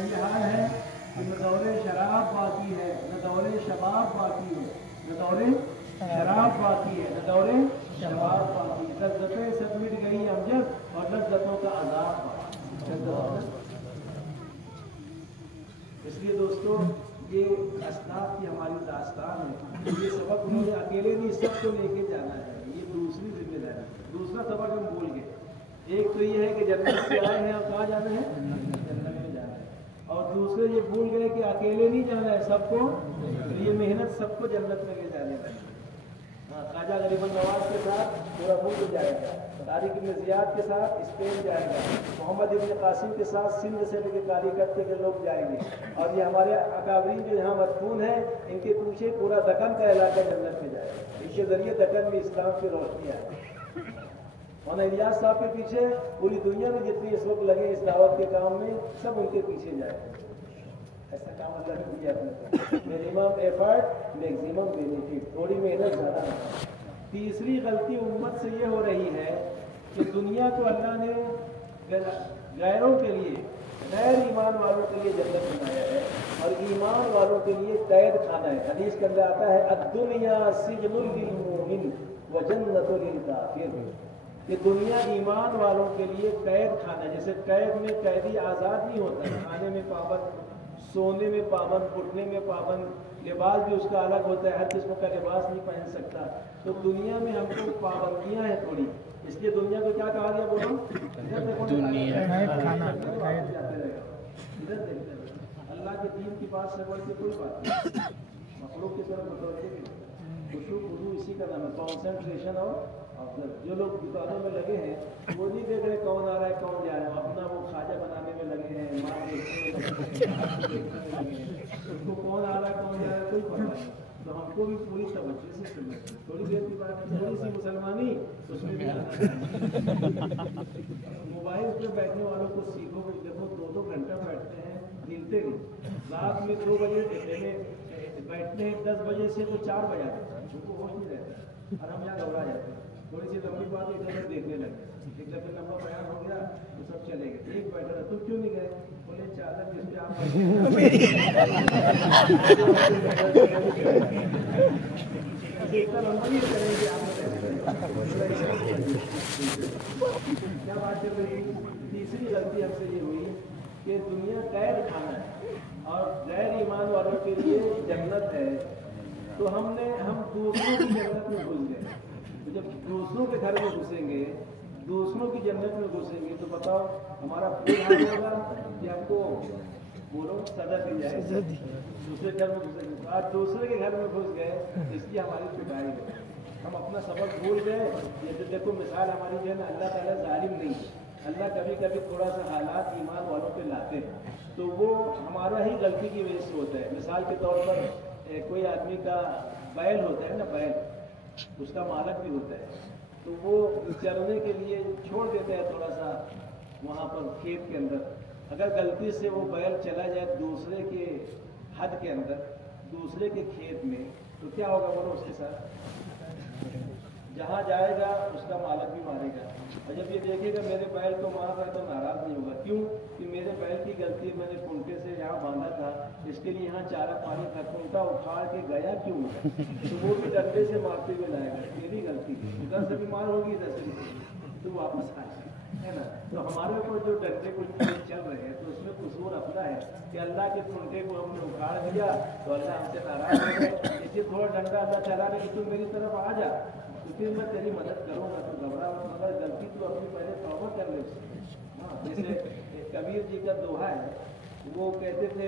یہ حال ہے کہ نہ دور شراب باقی ہے، نہ دور شباب باقی ہے، نہ دور شراب باقی ہے، نہ دور شباب باقی ہے، لذتیں سب مٹ گئی امجد اور لذتوں کا عذاب باقی۔ اس لیے دوستو یہ اسلاف کی ہماری داستان ہے، یہ سبق انہوں نے اکیلے نہیں سب کو لے کے جانا ہے، یہ دوسری ذمہ داری۔ دوسرا سبق ہم بھول گئے، ایک تو یہ ہے کہ جنت سے آئے ہیں اور کہاں جانا ہے، جنت میں جانا ہے، اور دوسرے یہ بھول گئے کہ اکیلے نہیں جانا ہے، سب کو یہ محنت سب کو جنت میں لے جانے والی۔ خواجہ غریب النواز کے ساتھ پورا ملک جائے گا، طارق ابن زیاد کے ساتھ اسپین جائے گا، محمد ابن قاسم کے ساتھ سندھ سے لے کے کالیکٹ کے لوگ جائیں گے، اور یہ ہمارے اکابرین جو یہاں مدفون ہیں ان کے پیچھے پورا دکن کا علاقہ جنت میں جائے گا، ان کے ذریعے دکن میں اسلام کی روشنی آئے گی۔ مولانا الیاس صاحب کے پیچھے پوری دنیا میں جتنی اس وقت لگے اس دعوت کے کام میں سب ان کے پیچھے جائے گا۔ ایسا کام اللہ نے دیا اپنے منیمم ایفرٹ میکسیمم بینیفٹ، تھوڑی محنت زیادہ ہے۔ تیسری غلطی امت سے یہ ہو رہی ہے کہ دنیا کو اللہ نے غیروں کے لیے، غیر ایمان والوں کے لیے جنت بنایا ہے اور ایمان والوں کے لیے قید خانہ ہے۔ حدیث کے اندر آتا ہے الدنیا سجن للمؤمن وجنت للکافر، کہ دنیا ایمان والوں کے لیے قید خانہ ہے۔ جیسے قید میں قیدی آزاد نہیں ہوتا ہے، کھانے میں پابند، سونے میں پابند، اٹھنے میں پابند، لباس بھی اس کا الگ ہوتا ہے، ہر قسم کا لباس نہیں پہن سکتا۔ تو دنیا میں ہم کو پابندیاں ہیں تھوڑی، اس لیے دنیا کو کیا کہا گیا بولو، اللہ کے دین کی بات سے بڑھ کے کوئی بات نہیں، مخلوق کی طرف متوجہ نہیں۔ خشوع خضوع اسی کا نام ہے، کانسنٹریشن اور جو لوگ دکانوں میں لگے ہیں وہ نہیں دیکھ رہے کون آ رہا ہے کون جا رہا ہے، اپنا وہ کھاجا بنانے میں لگے ہیں، ماں دیکھنے میں لگے ہیں، اس کو کون آ رہا ہے کون جا رہا ہے کوئی پتہ نہیں۔ تو ہم کو بھی پوری توجہ سے سننا چاہیے، تھوڑی دیر کی بات ہے، تھوڑی سی مسلمانی اس میں بھی موبائل پہ بیٹھنے والوں کو سیکھو کہ جب وہ 2-2 گھنٹہ بیٹھتے ہیں ملتے نہیں، رات میں 2 بجے بیٹھتے ہیں، 10 بجے سے تو 4 بجے آتے ہیں، ان کو ہوش نہیں رہتا اور ہم یہاں گھبرا جاتے ہیں۔ تھوڑی سی لمبی بات ادھر دیکھنے لگے، ایک دفعہ لمبا بیان ہو گیا تو سب چلے گئے، ایک بیٹھا تھا، تم کیوں نہیں گئے؟ بولے چادر جس پہ آپ کیا بات چل رہی ہے۔ تیسری غلطی ہم سے یہ ہوئی کہ دنیا قید خانہ ہے اور غیر ایمان والوں کے لیے جنت ہے، تو ہم دوسروں کی جنت میں گھس گئے۔ تو جب دوسروں کے گھر میں گھسیں گے، دوسروں کی جنت میں گھسیں گے، تو بتاؤ ہمارا پھول حال ہوگا کہ ہم کو بولو سزا دی جائے، دوسرے گھر میں گھسیں گے۔ آج دوسرے کے گھر میں گھس گئے، اس لیے ہماری پٹائی ہے، ہم اپنا سبق بھول گئے۔ یہ تو دیکھو مثال ہماری جو ہے نا، اللہ تعالیٰ ظالم نہیں ہے، اللہ کبھی کبھی تھوڑا سا حالات ایمان والوں پہ لاتے ہیں تو وہ ہمارا ہی غلطی کی وجہ سے ہوتا ہے۔ مثال کے طور پر کوئی آدمی کا بیل ہوتا ہے نا، بیل اس کا مالک بھی ہوتا ہے، تو وہ چرنے کے لیے چھوڑ دیتا ہے تھوڑا سا وہاں پر کھیت کے اندر۔ اگر غلطی سے وہ بیل چلا جائے دوسرے کے حد کے اندر، دوسرے کے کھیت میں، تو کیا ہوگا بولو اس کے ساتھ؟ جہاں جائے گا اس کا مالک بھی مارے گا، اور جب یہ دیکھے گا میرے بیل کو مار رہا ہے تو ناراض نہیں ہوگا، کیوں کہ میرے بیل کی غلطی، میں نے کنٹے سے یہاں باندھا تھا، اس کے لیے یہاں چارہ پانی تھا، کنٹا اکھاڑ کے گیا کیوں ہے، تو وہ بھی ڈنڈے سے مارتے ہوئے لائے گا، میری غلطی ادھر سے بھی مار ہوگی ادھر سے بھی تو واپس آئے ہے نا۔ تو ہمارے اوپر جو ڈنڈے کچھ چل رہے ہیں تو اس میں قصور اپنا ہے کہ اللہ کے کنٹے کو ہم نے اکھاڑ دیا تو اللہ ہم سے ناراض ہو گئے، اسے تھوڑا ڈنڈا اللہ چلا رہے کہ تم میری طرف آ جا تو پھر میں تیری مدد کروں گا، تو گھبرا مگر غلطی تو اپنی پہلے توبہ کر لے۔ ہاں، جیسے کبیر جی کا دوہا ہے، وہ کہتے تھے،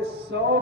100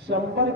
100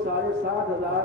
7,500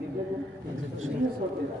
313,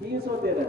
313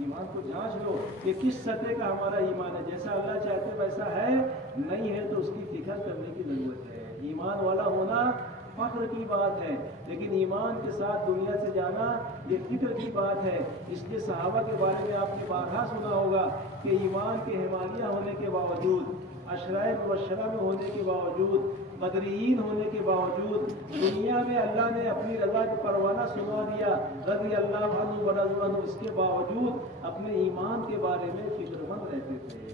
ایمان کو جانچ لو کہ کس سطح کا ہمارا ایمان ہے. جیسا اللہ چاہتے ویسا ہے, نہیں ہے تو اس کی فکر کرنے کی ضرورت ہے. ایمان والا ہونا فخر کی بات ہے, لیکن ایمان کے ساتھ دنیا سے جانا یہ فکر کی بات ہے. اس کے صحابہ کے بارے میں آپ نے بارہا سنا ہوگا کہ ایمان کے حمالیہ ہونے کے باوجود, عشرۂ مبشرہ میں ہونے کے باوجود, بدرین ہونے کے باوجود, دنیا میں اللہ نے اپنی رضا کا پروانہ سنا دیا, رضی اللہ عنہ و رضوا عنہ, اس کے باوجود اپنے ایمان کے بارے میں فکر مند رہتے تھے.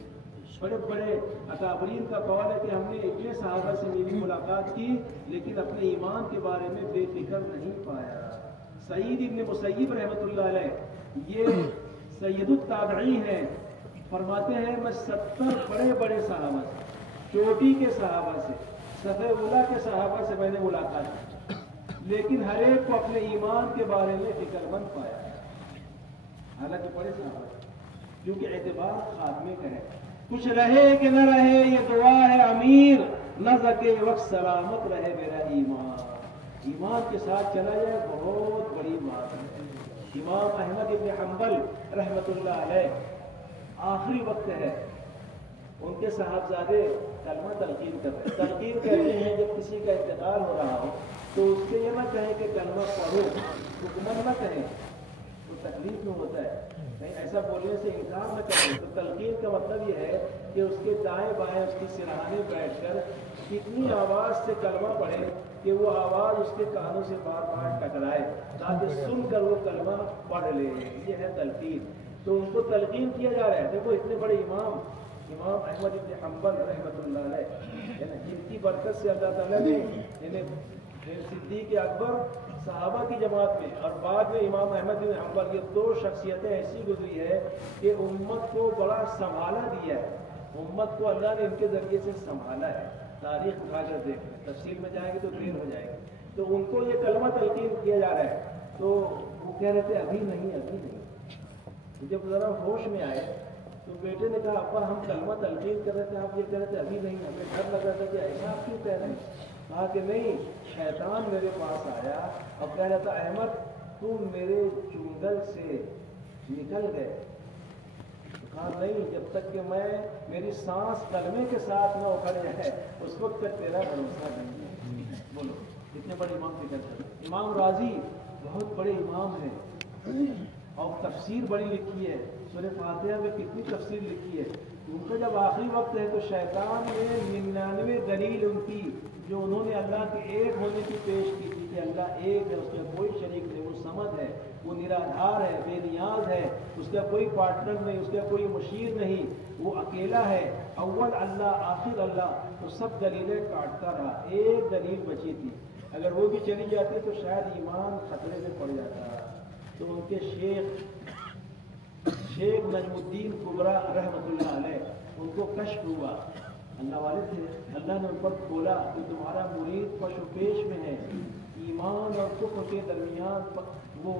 بڑے بڑے اکابرین کا قول ہے کہ ہم نے اتنے صحابہ سے میری ملاقات کی لیکن اپنے ایمان کے بارے میں بے فکر نہیں پایا. سعید ابن مسیب رحمۃ اللہ علیہ یہ سید التابعین ہیں, فرماتے ہیں میں 70 بڑے بڑے صحابہ سے, چوٹی کے صحابہ سے, صفحہ اولیٰ کے صحابہ سے میں نے ملاقات کی, لیکن ہر ایک کو اپنے ایمان کے بارے میں فکر مند پایا, حالانکہ بڑے صحابہ کیونکہ اعتبار خاتمے کا ہے. کچھ رہے کہ نہ رہے یہ دعا ہے امیر, نہ زکے وقت سلامت رہے میرا ایمان. ایمان کے ساتھ چلا جائے بہت بڑی بات ہے. امام احمد ابن حنبل رحمۃ اللہ علیہ آخری وقت ہے, ان کے صاحبزادے کلمہ تلقین کر رہے ہیں. تلقین کہتے ہیں جب کسی کا انتقال ہو رہا ہو تو اس سے یہ نہ کہیں کہ کلمہ پڑھو, حکمن نہ کہیں, تو تکلیف میں ہوتا ہے, نہیں ایسا بولنے سے انکار نہ کریں. تو تلقین کا مطلب یہ ہے کہ اس کے دائیں بائیں اس کی سرہانے بیٹھ کر اتنی آواز سے کلمہ پڑھے کہ وہ آواز اس کے کانوں سے بار بار ٹکرائے تاکہ سن کر وہ کلمہ پڑھ لے. یہ ہے تلقین. تو ان کو تلقین کیا جا رہا ہے. دیکھو اتنے بڑے امام احمد ابن حنبل رحمۃ اللہ علیہ, جن کی برکت سے اللہ تعالیٰ نے صدیق اکبر صحابہ کی جماعت میں اور بعد میں امام احمد بن حنبل, یہ دو شخصیتیں ایسی گزری ہے کہ امت کو بڑا سنبھالا دیا ہے. امت کو اللہ نے ان کے ذریعے سے سنبھالا ہے. تاریخ اٹھا کر دیکھیں, تفصیل میں جائیں گے تو دیر ہو جائے گی. تو ان کو یہ کلمہ تلقین کیا جا رہا ہے, تو وہ کہہ رہے تھے ابھی نہیں ابھی نہیں. جب ذرا ہوش میں آئے تو بیٹے نے کہا ابا ہم کلمہ تلقین کر رہے تھے, آپ یہ کہہ رہے تھے ابھی نہیں. ہمیں ڈر لگا تھا کہ ایسا آپ کیوں کہہ رہے ہیں. کہا کہ نہیں, شیطان میرے پاس آیا اور کہہ رہا تھا احمد تم میرے چنگل سے نکل گئے. کہا نہیں, جب تک کہ میری سانس کلمے کے ساتھ نہ اکھڑ جائے اس وقت تک تیرا بھروسہ نہیں ہے. بولو کتنے بڑے امام فکر کرتے. امام راضی بہت بڑے امام ہیں اور تفسیر بڑی لکھی ہے. سورہ فاتحہ میں کتنی تفسیر لکھی ہے. ان کا جب آخری وقت ہے تو شیطان نے 99 دلیل ان کی جو انہوں نے اللہ کے ایک ہونے کی پیش کی تھی کہ اللہ ایک ہے, اس کا کوئی شریک نہیں, وہ صمد ہے, وہ نرادھار ہے, بے نیاز ہے, اس کا کوئی پارٹنر نہیں, اس کا کوئی مشیر نہیں, وہ اکیلا ہے, اول اللہ آخر اللہ. تو سب دلیلیں کاٹتا رہا, ایک دلیل بچی تھی, اگر وہ بھی چلی جاتی تو شاید ایمان خطرے میں پڑ جاتا. تو ان کے شیخ نجم الدین کبرا رحمۃ اللہ علیہ, ان کو کشف ہوا, اللہ والے تھے, اللہ نے ان پر کھولا کہ تمہارا مرید پش و پیش میں ہے, ایمان اور کفر کے درمیان وہ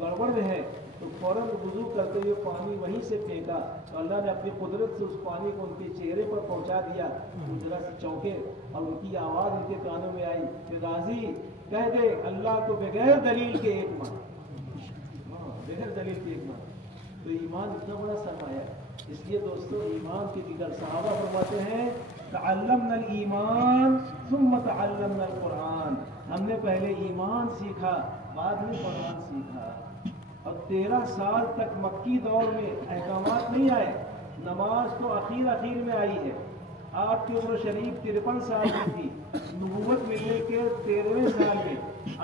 گڑبڑ میں ہے. تو فوراً وضو کرتے ہوئے پانی وہیں سے پھینکا تو اللہ نے اپنی قدرت سے اس پانی کو ان کے چہرے پر پہنچا دیا. وہ ذرا سے چونکے اور ان کی آواز ان کے کانوں میں آئی کہ غازی کہہ دے اللہ کو بغیر دلیل کے ایک مان, بغیر دلیل کے ایک مان. تو ایمان اتنا بڑا سرمایہ ہے. اس لیے دوستو ایمان کی فکر. صحابہ فرماتے ہیں تعلمنا الایمان ثم تعلمنا القرآن, ہم نے پہلے ایمان سیکھا بعد میں قرآن سیکھا. اور 13 سال تک مکی دور میں احکامات نہیں آئے, نماز تو اخیر میں آئی ہے. آپ کی عمر شریف 53 سال کی تھی, نبوت ملنے کے 13ویں سال میں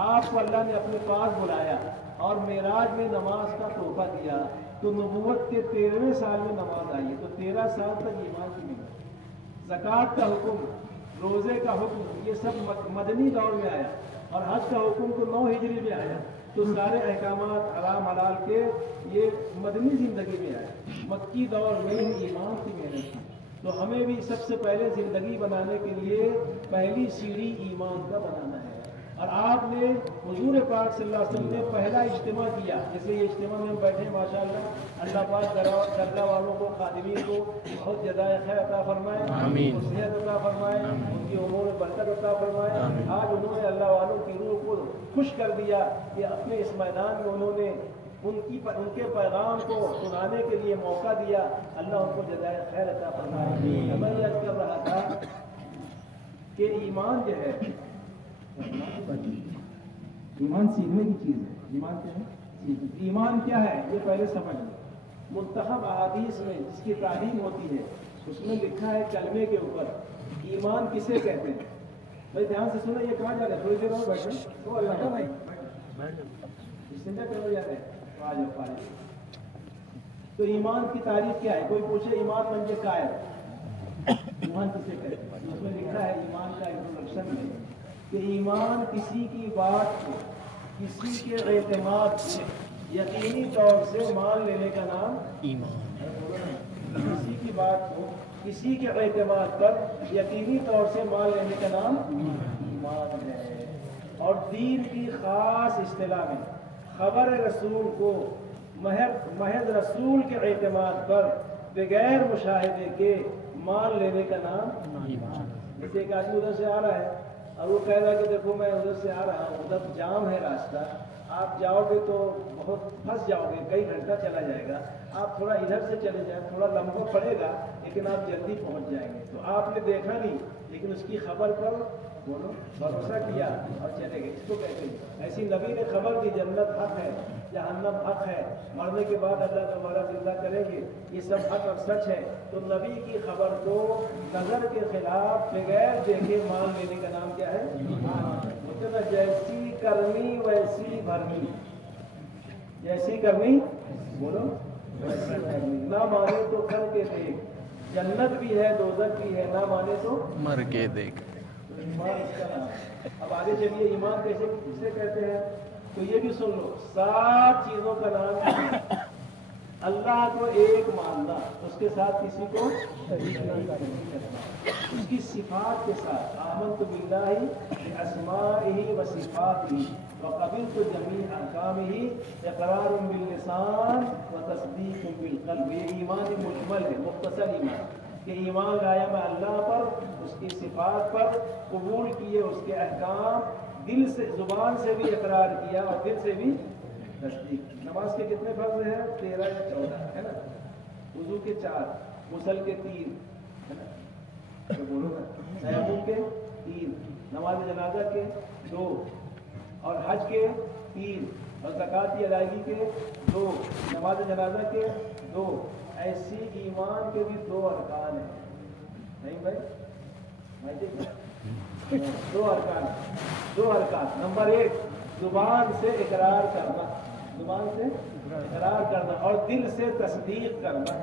آپ کو اللہ نے اپنے پاس بلایا اور معراج میں نماز کا تحفہ دیا. تو نبوت کے 13ویں سال میں نماز آئی ہے, تو 13 سال تک ایمان کی محنت. زکوٰۃ کا حکم, روزے کا حکم, یہ سب مدنی دور میں آیا, اور حج کا حکم تو 9 ہجری میں آیا. تو سارے احکامات حرام حلال کے یہ مدنی زندگی میں آئے. مکی دور میں ایمان کی محنت کی. تو ہمیں بھی سب سے پہلے زندگی بنانے کے لیے پہلی سیڑھی ایمان کا بنانا ہے. اور آپ نے حضور پاک صلی اللہ علیہ وسلم نے پہلا اجتماع کیا, جیسے یہ اجتماع میں ہم بیٹھے ہیں ماشاءاللہ, اللہ پاک درگاہ والوں کو, خادمین کو بہت جزائے خیر عطا فرمائے, ان کو صحت عطا فرمائے, ان کی امور میں برکت عطا فرمائے. آج انہوں نے اللہ والوں کی روح کو خوش کر دیا کہ اپنے اس میدان میں انہوں نے ان کے پیغام کو سنانے کے لیے موقع دیا، اللہ ان کو جزائے خیر عطا فرمائے۔ میں یہ عرض کر رہا تھا کہ ایمان جو ہے، ایمان سیکھنے کی چیز ہے۔ ایمان کیا ہے؟ ایمان کیا ہے یہ پہلے سمجھ لیں۔ منتخب احادیث میں جس کی تعلیم ہوتی ہے اس میں لکھا ہے کلمے کے اوپر ایمان کسے کہتے ہیں۔ بھائی دھیان سے سنیں، یہ کہاں جا رہے ہیں؟ تھوڑی دیر اور بیٹھے تو اللہ بھائی استنجا کرو جا رہے ہیں، آ جاؤ فارغ۔ تو ایمان کی تعریف کیا ہے؟ کوئی پوچھے ایمان من کے قائل، ایمان کسے کہتے ہیں؟ اس میں لکھا ہے ایمان کا انٹروڈکشن میں کہ ایمان کسی کی بات کو، کسی کے اعتماد سے یقینی طور سے مان لینے کا نام ایمان۔ کسی کی بات کو کسی کے اعتماد پر یقینی طور سے مان لینے کا نام ایمان ہے۔ اور دین کی خاص اصطلاح میں خبر رسول کو محض رسول کے اعتماد پر بغیر مشاہدے کے مان لینے کا نام ایمان۔ جیسے ایک آدمی ادھر سے آ رہا ہے اور وہ کہہ رہا ہے کہ دیکھو میں ادھر سے آ رہا ہوں، ادھر جام ہے راستہ، آپ جاؤ گے تو بہت پھنس جاؤ گے، کئی گھنٹہ چلا جائے گا، آپ تھوڑا ادھر سے چلے جائیں، تھوڑا لمبا پڑے گا لیکن آپ جلدی پہنچ جائیں گے۔ تو آپ نے دیکھا نہیں لیکن اس کی خبر پر بولو بھروسہ کیا اور چلے گئے، اس کو کہتے ہیں۔ ایسی نبی نے خبر دی جنت حق ہے، جہنم حق ہے، مرنے کے بعد اللہ دوبارہ زندہ کریں گے، یہ سب حق اور سچ ہے۔ تو نبی کی خبر کو نظر کے خلاف بغیر دیکھے مان لینے کا نام کیا ہے؟ بولتے نا جیسی کرنی ویسی بھرنی، جیسی کرنی بولو ویسی بھرنی، نہ مانے تو کر کے دیکھ، جنت بھی ہے دوزخ بھی ہے، نہ مانے تو مر کے دیکھ۔ ایمان اس کا نام۔ اب آگے چلیے ایمان کیسے کہتے ہیں، تو یہ بھی سن لو، 7 چیزوں کا نام ہے۔ اللہ کو ایک ماننا، اس کے ساتھ کسی کو شریک نہیں کرنا، اس کی صفات کے ساتھ آمنت باللہ باسمائہ و صفاتہ وقبلت جمیع احکامہ اقرار باللسان و تصدیق بالقلب۔ یہ ایمان مجمل ہے، مختصر ایمان کہ ایمان لایا میں اللہ پر، اس کی صفات پر، قبول کیے اس کے احکام، دل سے زبان سے بھی اقرار کیا اور دل سے بھی تصدیق۔ نماز کے کتنے فرض ہیں؟ 13 یا 14 ہے نا؟ وضو کے 4، غسل کے 3 ہے نا؟ تو بولو نا، تیمم کے 3، نماز جنازہ کے 2، اور حج کے 3، اور زکوٰۃ کی ادائیگی کے 2، نماز جنازہ کے 2۔ ایسی ایمان کے بھی 2 ارکان ہیں، نہیں بھائی؟ 2 ارکان۔ نمبر 1 زبان سے اقرار کرنا، زبان سے اقرار کرنا اور دل سے تصدیق کرنا۔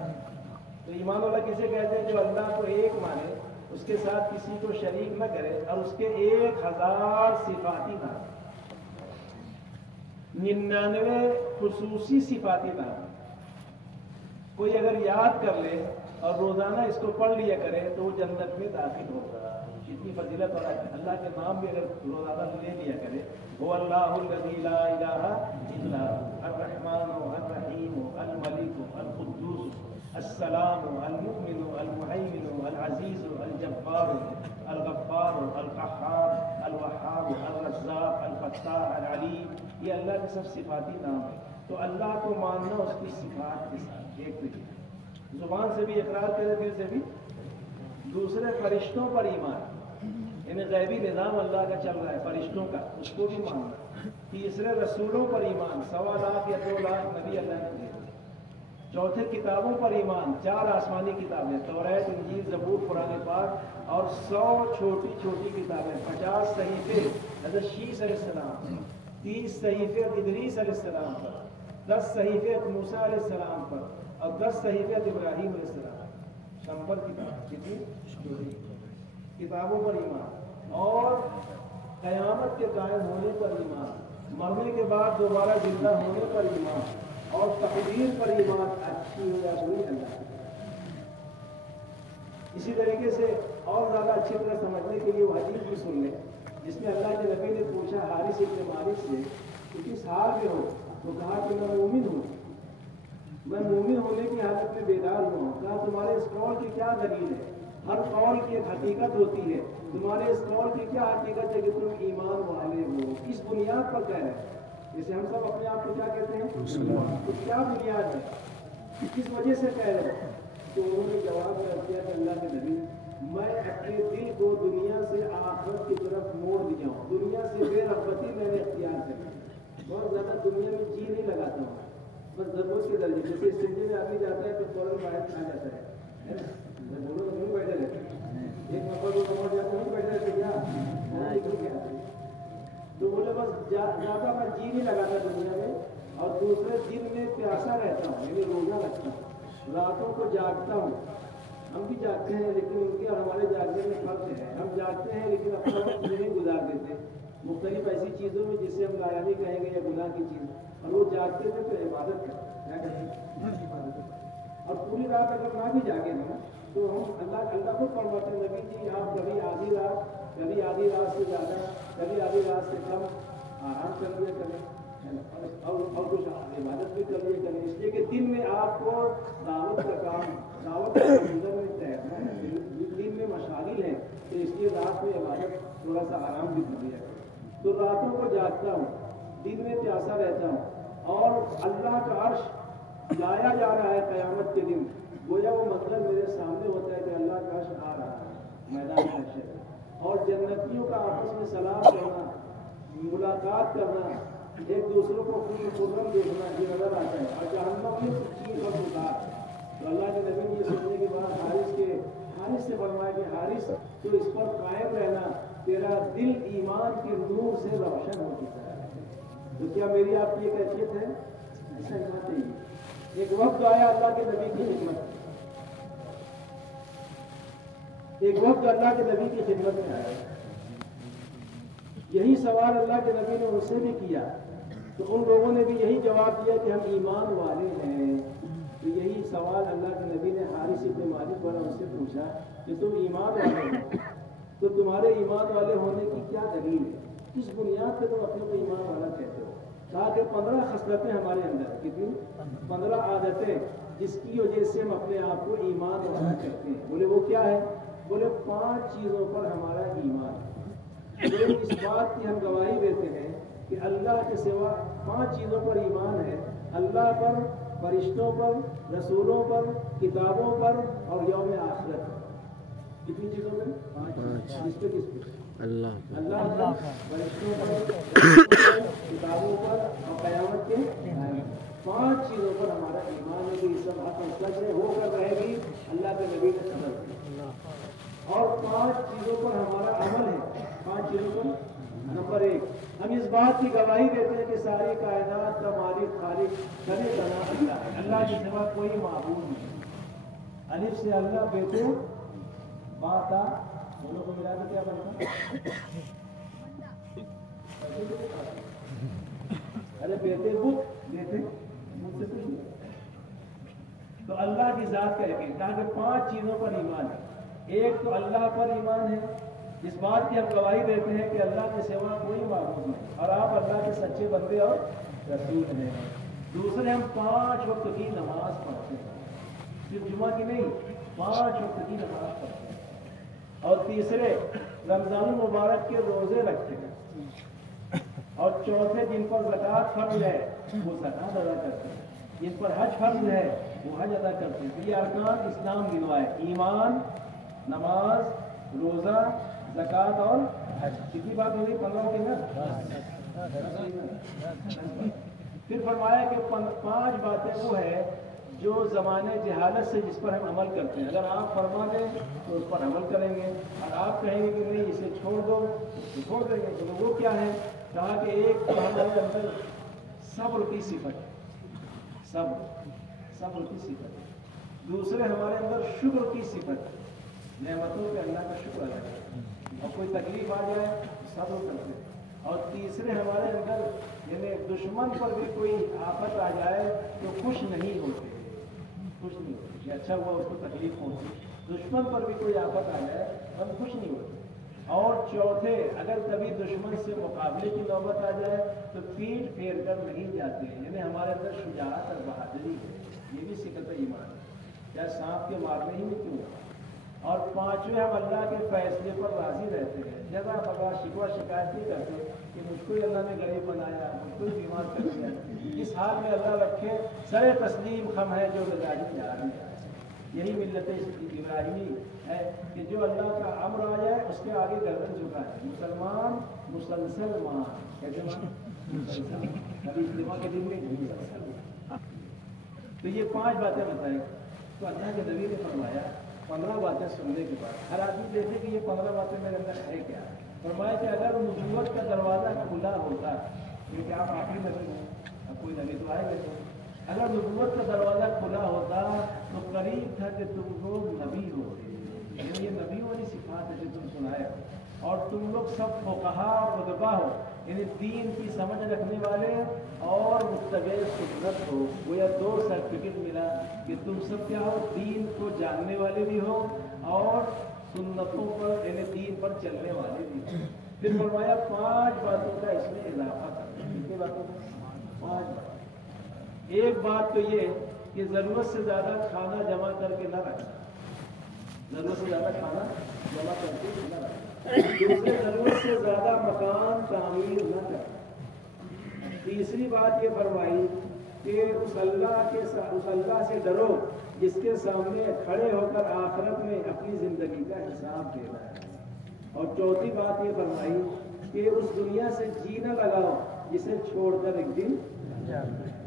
تو ایمان والا کسے کہتے ہیں؟ جو اللہ کو ایک مانے، اس کے ساتھ کسی کو شریک نہ کرے اور اس کے 1000 صفاتی نام، 99 خصوصی صفاتی نام کوئی اگر یاد کر لے اور روزانہ اس کو پڑھ لیا کرے تو وہ جنت میں داخل ہوگا۔ اتنی فضیلت والا ہے، اللہ کے نام بھی اگر روزانہ لے لیا کرے، وہ اللہ الذی لا الہ الا هو الرحمن الرحیم الملک القدوس السلام المؤمن المہیمن العزیز الجبار الغفار القہار الوہاب الرزاق الفتاح العلیم۔ یہ اللہ کے سب صفاتی نام ہے۔ تو اللہ کو ماننا اس کی صفات کے ساتھ، ایک تو زبان سے بھی اقرار کرے، دل سے بھی۔ دوسرے فرشتوں پر ایمان، یعنی غیبی نظام اللہ کا چل رہا ہے فرشتوں کا، اس کو بھی ماننا۔ تیسرے رسولوں پر ایمان، 1.25 لاکھ یا 2 لاکھ نبی اللہ نے دیے۔ چوتھے کتابوں پر ایمان، 4 آسمانی کتابیں، توریت، انجیل، زبور، قرآن پاک، اور 100 چھوٹی چھوٹی کتابیں، 50 صحیفے حضرت شیس علیہ السلام، 30 صحیفے ادریس علیہ السلام پر، 10 صحیفے موسیٰ علیہ السلام پر، اور 10 صحیفے ابراہیم علیہ السلام۔ نمبر کتاب کتنی؟ کتابوں پر ایمان، اور قیامت کے قائم ہونے پر ایمان، مرنے کے بعد دوبارہ زندہ ہونے پر ایمان، اور تقدیر پر ایمان، اچھی ہو یا بری اللہ۔ اسی طریقے سے اور زیادہ اچھی طرح سمجھنے کے لیے وہ حدیث بھی سن لیں جس میں اللہ کے نبی نے پوچھا حارث ابن مالک سے کہ کس حال میں ہو؟ تو کہا کہ میں مومن ہوں، میں مومن ہونے کی حالت میں بیدار ہوں۔ کہا تمہارے اس قول کی کیا دلیل ہے؟ ہر قول کی ایک حقیقت ہوتی ہے، تمہارے اس قول کی کیا حقیقت ہے کہ تم ایمان والے ہو؟ کس بنیاد پر کہہ رہے ہیں؟ جیسے ہم سب اپنے آپ کو کیا کہتے ہیں مسلمان، تو کیا بنیاد ہے، کس وجہ سے کہہ رہے ہیں؟ تو انہوں نے جواب دیا کہ اللہ کے نبی میں اپنے دل کو دنیا سے آخرت کی طرف موڑ دیا ہوں، دنیا سے بے رغبتی میں نے اختیار کری، بہت زیادہ دنیا میں جی نہیں لگاتا ہوں، بس ضرورت کے درجے، جیسے سنجے میں آدمی جاتا ہے تو فوراً باہر آ جاتا ہے، بولو تو نہیں بیٹھے رہتے، ایک نمبر کو پہنچ جاتے نہیں بیٹھے رہتے کیا، تو بولے بس زیادہ میں جی نہیں لگاتا دنیا میں، اور دوسرے دن میں پیاسا رہتا ہوں، یعنی روزہ رکھتا ہوں، راتوں کو جاگتا ہوں، ہم بھی جاگتے ہیں لیکن ان کے اور ہمارے جاگنے میں فرق ہے، ہم جاگتے ہیں لیکن اپنا وقت نہیں گزار دیتے مختلف ایسی چیزوں میں جس سے ہم لایانی کہیں گے یا گناہ کی چیز، اور وہ جاگتے تھے تو عبادت کرتے ہیں، اور پوری رات اگر نہ بھی جاگے نا تو ہم اللہ کو فرماتے ہیں نبی جی آپ کبھی آدھی رات سے زیادہ، کبھی آدھی رات سے کم آرام کر لیا کریں اور کچھ عبادت بھی کر لیا کریں، اس لیے کہ دن میں آپ کو دعوت کا کام، دعوت کا سمندر میں تیرنا ہے، دن میں مشاغل ہے، تو اس لیے رات میں عبادت تھوڑا سا آرام بھی کر لیا کریں، تو راتوں کو جاگتا ہوں، دن میں پیاسا رہتا ہوں، اور اللہ کا عرش لایا جا رہا ہے قیامت کے دن، گویا وہ منظر میرے سامنے ہوتا ہے کہ اللہ کا عرش آ رہا ہے میدان محشر، اور جنتیوں کا آپس میں سلام کرنا، ملاقات کرنا، ایک دوسروں کو خوش خرم دیکھنا یہ نظر آتا ہے، اور جہنم میں چیز اور اتار، تو اللہ کے نبی نے یہ سننے کے بعد حارث سے فرمایا کہ حارث تو اس پر قائم رہنا، تیرا دل ایمان کے نور سے روشن ہو چکا ہے، تو کیا میری آپ کی ایک حیثیت ہے؟ ایسا ہونا چاہیے۔ ایک وقت آیا اللہ کے نبی کی خدمت، ایک وقت اللہ کے نبی کی خدمت میں آیا، یہی سوال اللہ کے نبی نے ان سے بھی کیا، تو ان لوگوں نے بھی یہی جواب دیا کہ ہم ایمان والے ہیں، تو یہی سوال اللہ کے نبی نے حارث بن مالک والا ان سے پوچھا کہ تم ایمان والے ہو، تو تمہارے ایمان والے ہونے کی کیا دلیل ہے، کس بنیاد پہ تم اپنے کو ایمان والا کہتے ہو؟ کہا کہ 15 خصلتیں ہمارے اندر، کتنی؟ 15 عادتیں، جس کی وجہ سے ہم اپنے آپ کو ایمان والا کہتے ہیں۔ بولے وہ کیا ہے؟ بولے 5 چیزوں پر ہمارا ایمان ہے، بولے اس بات کی ہم گواہی دیتے ہیں کہ اللہ کے سوا 5 چیزوں پر ایمان ہے، اللہ پر، فرشتوں پر، رسولوں پر، کتابوں پر اور یوم آخرت۔ کتنی چیزوں پر؟ 5۔ کس پہ؟ اللہ پر، فرشتوں پر، کتابوں پر اور قیامت کے 5 چیزوں پر ہمارا ایمان ہے کہ یہ سب حق اور سچ ہے، ہو کر رہے گی، اللہ کے نبی نے قدر کی، اور 5 چیزوں پر ہمارا عمل ہے۔ 5 چیزوں پر نمبر 1، ہم اس بات کی گواہی دیتے ہیں کہ ساری کائنات کا مالک خالق کنے بنا اللہ ہے، اللہ کے سوا کوئی معبود نہیں، الف سے اللہ، بیٹے باتا دونوں کو ملا کے کیا بنتا؟ ارے بیٹے بت، بیٹے مجھ سے کچھ نہیں، تو اللہ کی ذات کا یقین، کہا کہ 5 چیزوں پر ایمان ہے۔ ایک تو اللہ پر ایمان ہے، اس بات کی ہم گواہی دیتے ہیں کہ اللہ کے سوا کوئی معبود نہیں اور آپ اللہ کے سچے بندے اور رسول ہیں۔ دوسرے، ہم 5 وقت کی نماز پڑھتے ہیں، صرف جمعہ کی نہیں، 5 وقت کی نماز پڑھتے ہیں۔ اور تیسرے، رمضان المبارک کے روزے رکھتے ہیں، اور چوتھے، جن پر زکوٰۃ فرض ہے وہ زکوٰۃ ادا کرتے ہیں، جن پر حج فرض ہے وہ حج ادا کرتے ہیں۔ یہ ارکان اسلام گنوائے، ایمان، نماز، روزہ، زکوٰۃ اور حج۔ کتنی بات ہوئی؟ 15 کی نا؟ پھر فرمایا کہ 5 باتیں وہ ہے جو زمانے جہالت سے جس پر ہم عمل کرتے ہیں، اگر آپ فرما دیں تو اس پر عمل کریں گے، اور آپ کہیں گے کہ نہیں اسے چھوڑ دو تو چھوڑ دیں گے۔ تو وہ کیا ہے؟ کہا کہ ایک تو ہمارے اندر صبر کی صفت ہے، صبر کی صفت ہے۔ دوسرے، ہمارے اندر شکر کی صفت ہے، نعمتوں پہ اللہ کا شکر ادا کرتے ہیں، اور کوئی تکلیف آ جائے تو صبر کرتے ہیں۔ اور تیسرے، ہمارے اندر یعنی دشمن پر بھی کوئی آفت آ جائے تو خوش نہیں ہوتے کہ اچھا ہوا اس کو تکلیف ہوتی، دشمن پر بھی کوئی آفت آ جائے ہم خوش نہیں ہوتے۔ اور چوتھے، اگر کبھی دشمن سے مقابلے کی نوبت آ جائے تو پیٹ پھیر کر نہیں جاتے، یعنی ہمارے اندر شجاعت اور بہادری ہے، یہ بھی صفت ایمان ہے، چاہے سانپ کے مارنے ہی میں کیوں نہ۔ اور 5ویں، ہم اللہ کے فیصلے پر راضی رہتے ہیں، جزا بغا شکوہ شکایت نہیں کرتے، کہ مجھ کو ہی اللہ نے غریب بنایا، مجھ کو ہی بیمار کر دیا، اس حال میں اللہ رکھے سر تسلیم خم ہے جو ابراہیم جا رہی ہے۔ یہی ملت ابراہیمی ہے کہ جو اللہ کا امر آ جائے اس کے آگے گردن جھکا ہے۔ مسلمان مسلسل مان، کیسے مان؟ کبھی اجتماع کے دن میں تو یہ 5 باتیں بتائیں تو اللہ کے نبی نے فرمایا 15 باتیں سننے کے بعد ہر آدمی دیکھے کہ یہ 15 باتیں میرے اندر ہے کیا۔ فرمایا کہ اگر نبوت کا دروازہ کھلا ہوتا، کیونکہ آپ آخری نبی ہیں، اب کوئی نبی تو آئے گا نہیں، اگر نبوت کا دروازہ کھلا ہوتا تو قریب تھا کہ تم لوگ نبی ہو، یہ نبی والی صفات ہے جو تم سنائے، اور تم لوگ سب فقہا اور ادبا ہو، یعنی دین کی سمجھ رکھنے والے اور متبع سنت ہو۔ گویا 2 سرٹیفکیٹ ملا کہ تم سب کیا ہو، دین کو جاننے والے بھی ہو اور سنتوں پر یعنی دین پر چلنے والے بھی ہو۔ پھر فرمایا 5 باتوں کا اس میں اضافہ کرنا۔ کتنی باتوں کا؟ 5 بات۔ ایک بات تو یہ کہ ضرورت سے زیادہ کھانا جمع کر کے نہ رکھنا، ضرورت سے زیادہ کھانا جمع کر کے نہ رکھنا۔ دوسرے، ضرورت سے زیادہ مکان تعمیر نہ کرنا۔ تیسری بات یہ فرمائی کہ اس اللہ سے ڈرو جس کے سامنے کھڑے ہو کر آخرت میں اپنی زندگی کا حساب دینا ہے۔ اور چوتھی بات یہ فرمائی کہ اس دنیا سے جی نہ لگاؤ جسے چھوڑ کر ایک دن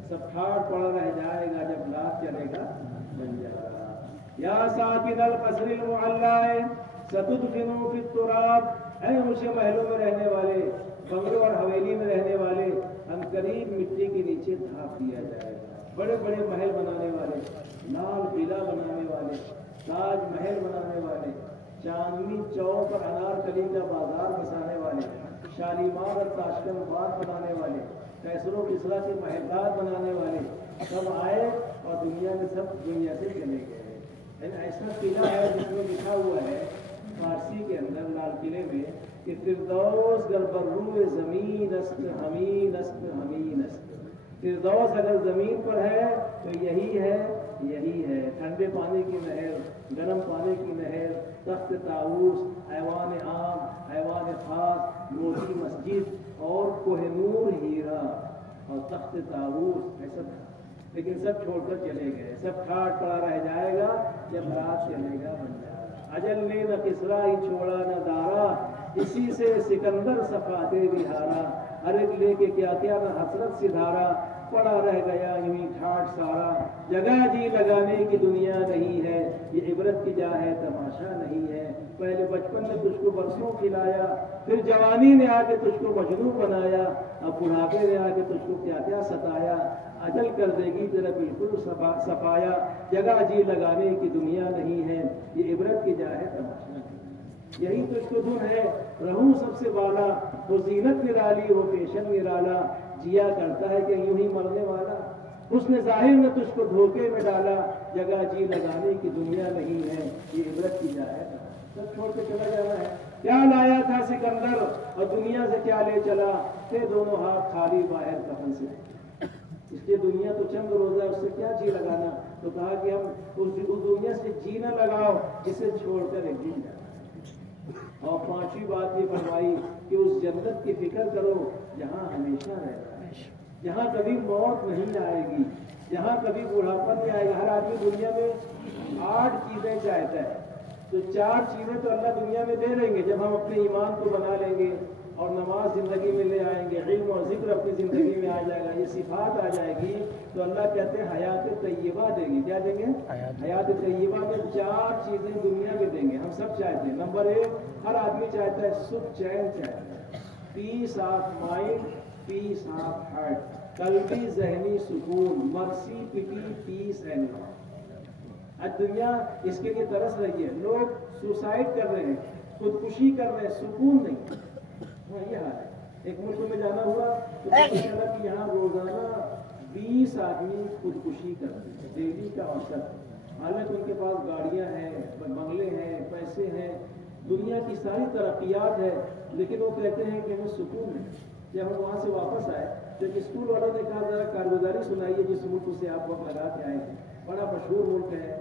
سب پھاڑ پڑا رہ جائے گا، جب رات چلے گا بن جائے گا۔ یا ساکن القصر المعلی ستدفنوا فی التراب، اے اونچے محلوں میں رہنے والے، بنگلوں اور حویلی میں رہنے والے، ہم قریب مٹی کے نیچے دھاپ دیا جائے گا۔ بڑے بڑے محل بنانے والے، لال قلعہ بنانے والے، تاج محل بنانے والے، چاندنی چوک پر انار کلی کا بازار بسانے والے، شالیمار اور تاشکند باد بنانے والے، کیسر و کسریٰ کے محلات بنانے والے سب آئے اور دنیا میں سب دنیا سے چلے گئے۔ یعنی ایسا قلعہ ہے جس میں لکھا ہوا ہے فارسی کے اندر لال قلعے میں کہ فردوس گر بروئے زمین است ہمین است ہمین است۔ فردوس اگر زمین پر ہے تو یہی ہے، یہی ہے۔ ٹھنڈے پانی کی نہر، گرم پانی کی نہر، تخت طاؤس، ایوان عام، ایوان خاص، موتی مسجد اور کوہ نور ہیرا اور تخت طاؤس، ایسا تھا۔ لیکن سب چھوڑ کر چلے گئے، سب کھاٹ پڑا رہ جائے گا، جب رات چلے گا بن جائے گا۔ اجل نے نہ کسریٰ ہی چھوڑا نہ دارا، اسی سے سکندر صفاتے بہارا، ہر ایک لے کے کیا کیا نہ حسرت سدھارا، پڑا رہ گیا یوں ہی ٹھاٹ سارا۔ جگہ جی لگانے کی دنیا نہیں ہے، یہ عبرت کی جا ہے تماشا نہیں ہے۔ پہلے بچپن میں تجھ کو برسوں کھلایا، پھر جوانی نے آ کے تجھ کو مجنون بنایا، اب بڑھاپے نے آ کے تجھ کو کیا کیا ستایا۔ اجل کر دے گی تیرا بالکل صفایا، جگہ جی لگانے کی دنیا نہیں ہے، یہ عبرت کی جا ہے تماشا نہیں ہے۔ یہی تجھ کو دن ہے رہوں سب سے بالا، وہ زینت نرالی وہ فیشن نرالا، جیا کرتا ہے کہ یوں ہی مرنے والا۔ حسن ظاہر نے تجھ کو دھوکے میں ڈالا، جگہ جی لگانے کی دنیا نہیں ہے، یہ عبرت کی جا ہے سب چھوڑ کے چلا جانا ہے۔ کیا لایا تھا سکندر اور دنیا سے کیا لے چلا، تھے دونوں ہاتھ خالی باہر کفن سے۔ اس لیے دنیا تو چند روزہ، اس سے کیا جی لگانا، تو کہا کہ ہم اس دنیا سے جی نہ لگاؤ جسے چھوڑ کر ایک دن جانا۔ اور 5ویں بات یہ فرمائی کہ اس جنت کی فکر کرو جہاں ہمیشہ رہنا ہے، جہاں کبھی موت نہیں آئے گی، جہاں کبھی بڑھاپا نہیں آئے گا۔ ہر آدمی دنیا میں 8 چیزیں چاہتا ہے، تو 4 چیزیں تو اللہ دنیا میں دے دیں گے جب ہم اپنے ایمان کو بنا لیں گے اور نماز زندگی میں لے آئیں گے، علم اور ذکر اپنی زندگی میں آ جائے گا، یہ صفات آ جائے گی تو اللہ کہتے ہیں حیات طیبہ دیں گے۔ کیا دیں گے؟ حیات طیبہ میں 4 چیزیں دنیا میں دیں گے، ہم سب چاہتے ہیں۔ نمبر 1، ہر آدمی چاہتا ہے سکھ چین چاہتا ہے، peace of mind, peace of heart, قلبی ذہنی سکون، مرسی پٹی پیس اینڈ لو۔ آج دنیا اس کے لیے ترس رہی ہے، لوگ سوسائڈ کر رہے ہیں، خودکشی کر رہے ہیں، سکون نہیں۔ یہ حال ہے۔ ایک ملک میں جانا ہوا تو پتہ چلا کہ یہاں روزانہ 20 آدمی خودکشی کرتے ہیں، ڈیلی کا اوسط۔ حالانکہ ان کے پاس گاڑیاں ہیں، بنگلے ہیں، پیسے ہیں، دنیا کی ساری ترقیات ہے، لیکن وہ کہتے ہیں کہ ہمیں سکون نہیں۔ جب ہم وہاں سے واپس آئے تو اسکول والوں نے کہا ذرا کارگزاری سنائیے جس ملک سے آپ وقت لگا کے آئے ہیں، بڑا مشہور ملک ہے،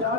4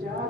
4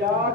4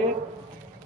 1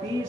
30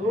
2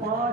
5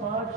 5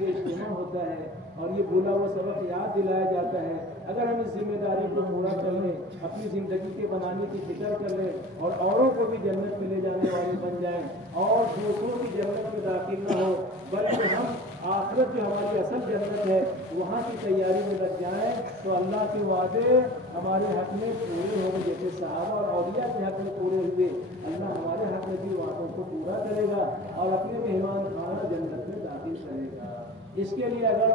یہ اجتماع ہوتا ہے اور یہ بھولا ہوا سبق یاد دلایا جاتا ہے. اگر ہم اس ذمہ داری کو پورا کر لیں، اپنی زندگی کے بنانے کی فکر کر لیں اور اوروں کو بھی جنت میں لے جانے والے بن جائیں اور دوسروں کی جنت میں داخل نہ ہو، بلکہ ہم آخرت جو ہماری اصل جنت ہے وہاں کی تیاری میں لگ جائیں، تو اللہ کے وعدے ہمارے حق میں پورے ہوں گے. جیسے صحابہ اور اولیاء کے حق میں پورے ہوئے، اللہ ہمارے حق میں بھی وعدوں کو پورا کرے گا اور اپنے مہمان خانہ جنت میں داخل کرے گا. اس کے لیے اگر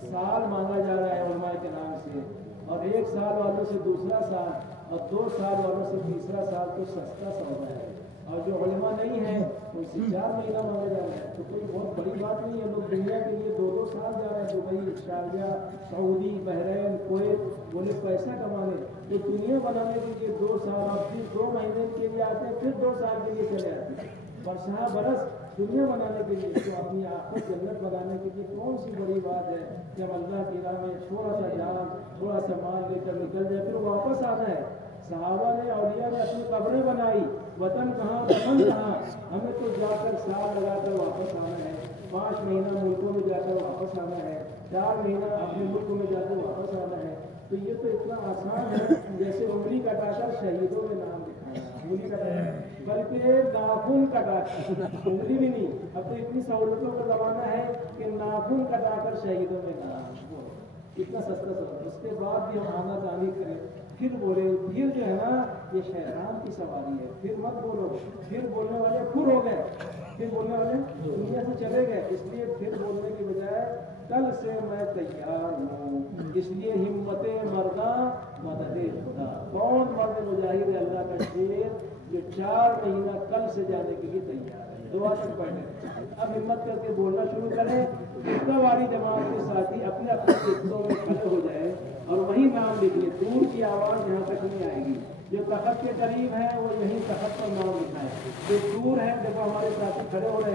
سال مانگا جا رہا ہے علماء کے نام سے، اور 1 سال والوں سے دوسرا سال اور 2 سال والوں سے تیسرا سال، تو سستا سودا ہے. اور جو علماء نہیں ہیں ان سے 4 مہینہ مانگا جا رہا ہے، تو کوئی بہت بڑی بات نہیں ہے. لوگ دنیا کے لیے 2-2 سال جا رہے ہیں، دبئی، شارجہ، سعودی، بحرین، کویت، بولے پیسہ کمانے. تو دنیا بنانے کے لیے 2 سال اور پھر 2 مہینے کے لیے آتے ہیں، پھر 2 سال کے لیے چلے آتے ہیں. برسہ برس دنیا بنانے کے لیے، تو اپنی آخرت جنت بنانے کے لیے کون سی بڑی بات ہے کہ ہم اللہ کی راہ میں تھوڑا سا جان، تھوڑا سا مال لے کر نکل جائے، پھر واپس آنا ہے. صحابہ نے، اولیاء نے اپنی قبریں بنائی، وطن کہاں، وطن کہاں. ہمیں تو جا کر سال لگا کر واپس آنا ہے، 5 مہینہ ملکوں میں جا کر واپس آنا ہے، 4 مہینہ اپنے ملک میں جا کر واپس آنا ہے. تو یہ تو اتنا آسان ہے جیسے انگلی کٹا کر شہیدوں میں نام لکھانا. انگلی کٹا بلکہ ناخن کٹا کر، انگلی بھی نہیں. اب تو اتنی سہولتوں کا زمانہ ہے کہ ناخن کٹا کر شہیدوں میں نام، اتنا سستا سودا. اس کے بعد بھی ہم آنا جانی کریں، پھر بولے، پھر جو ہے نا یہ شیطان کی سواری ہے. پھر مت بولو، پھر بولنے والے پھر ہو گئے، پھر بولنے والے دنیا سے چلے گئے. اس لیے پھر بولنے کی بجائے کل سے میں تیار ہوں. اس لیے ہمت مرداں مدد خدا. کون مرد مجاہد ہے اللہ کا شیر جو 4 مہینہ کل سے جانے کے لیے تیار ہے؟ دعا تک بیٹھے. اب ہمت کر کے بولنا شروع کریں. کتنا والی جماعت کے ساتھی اپنے اپنے حصوں میں کھڑے ہو جائے اور وہی نام لکھ لے. دور کی آواز یہاں تک نہیں آئے گی. جو تخت کے قریب ہے وہ یہیں تخت پر نام لکھا ہے. جو دور ہے، جب ہمارے ساتھی کھڑے ہو رہے ہیں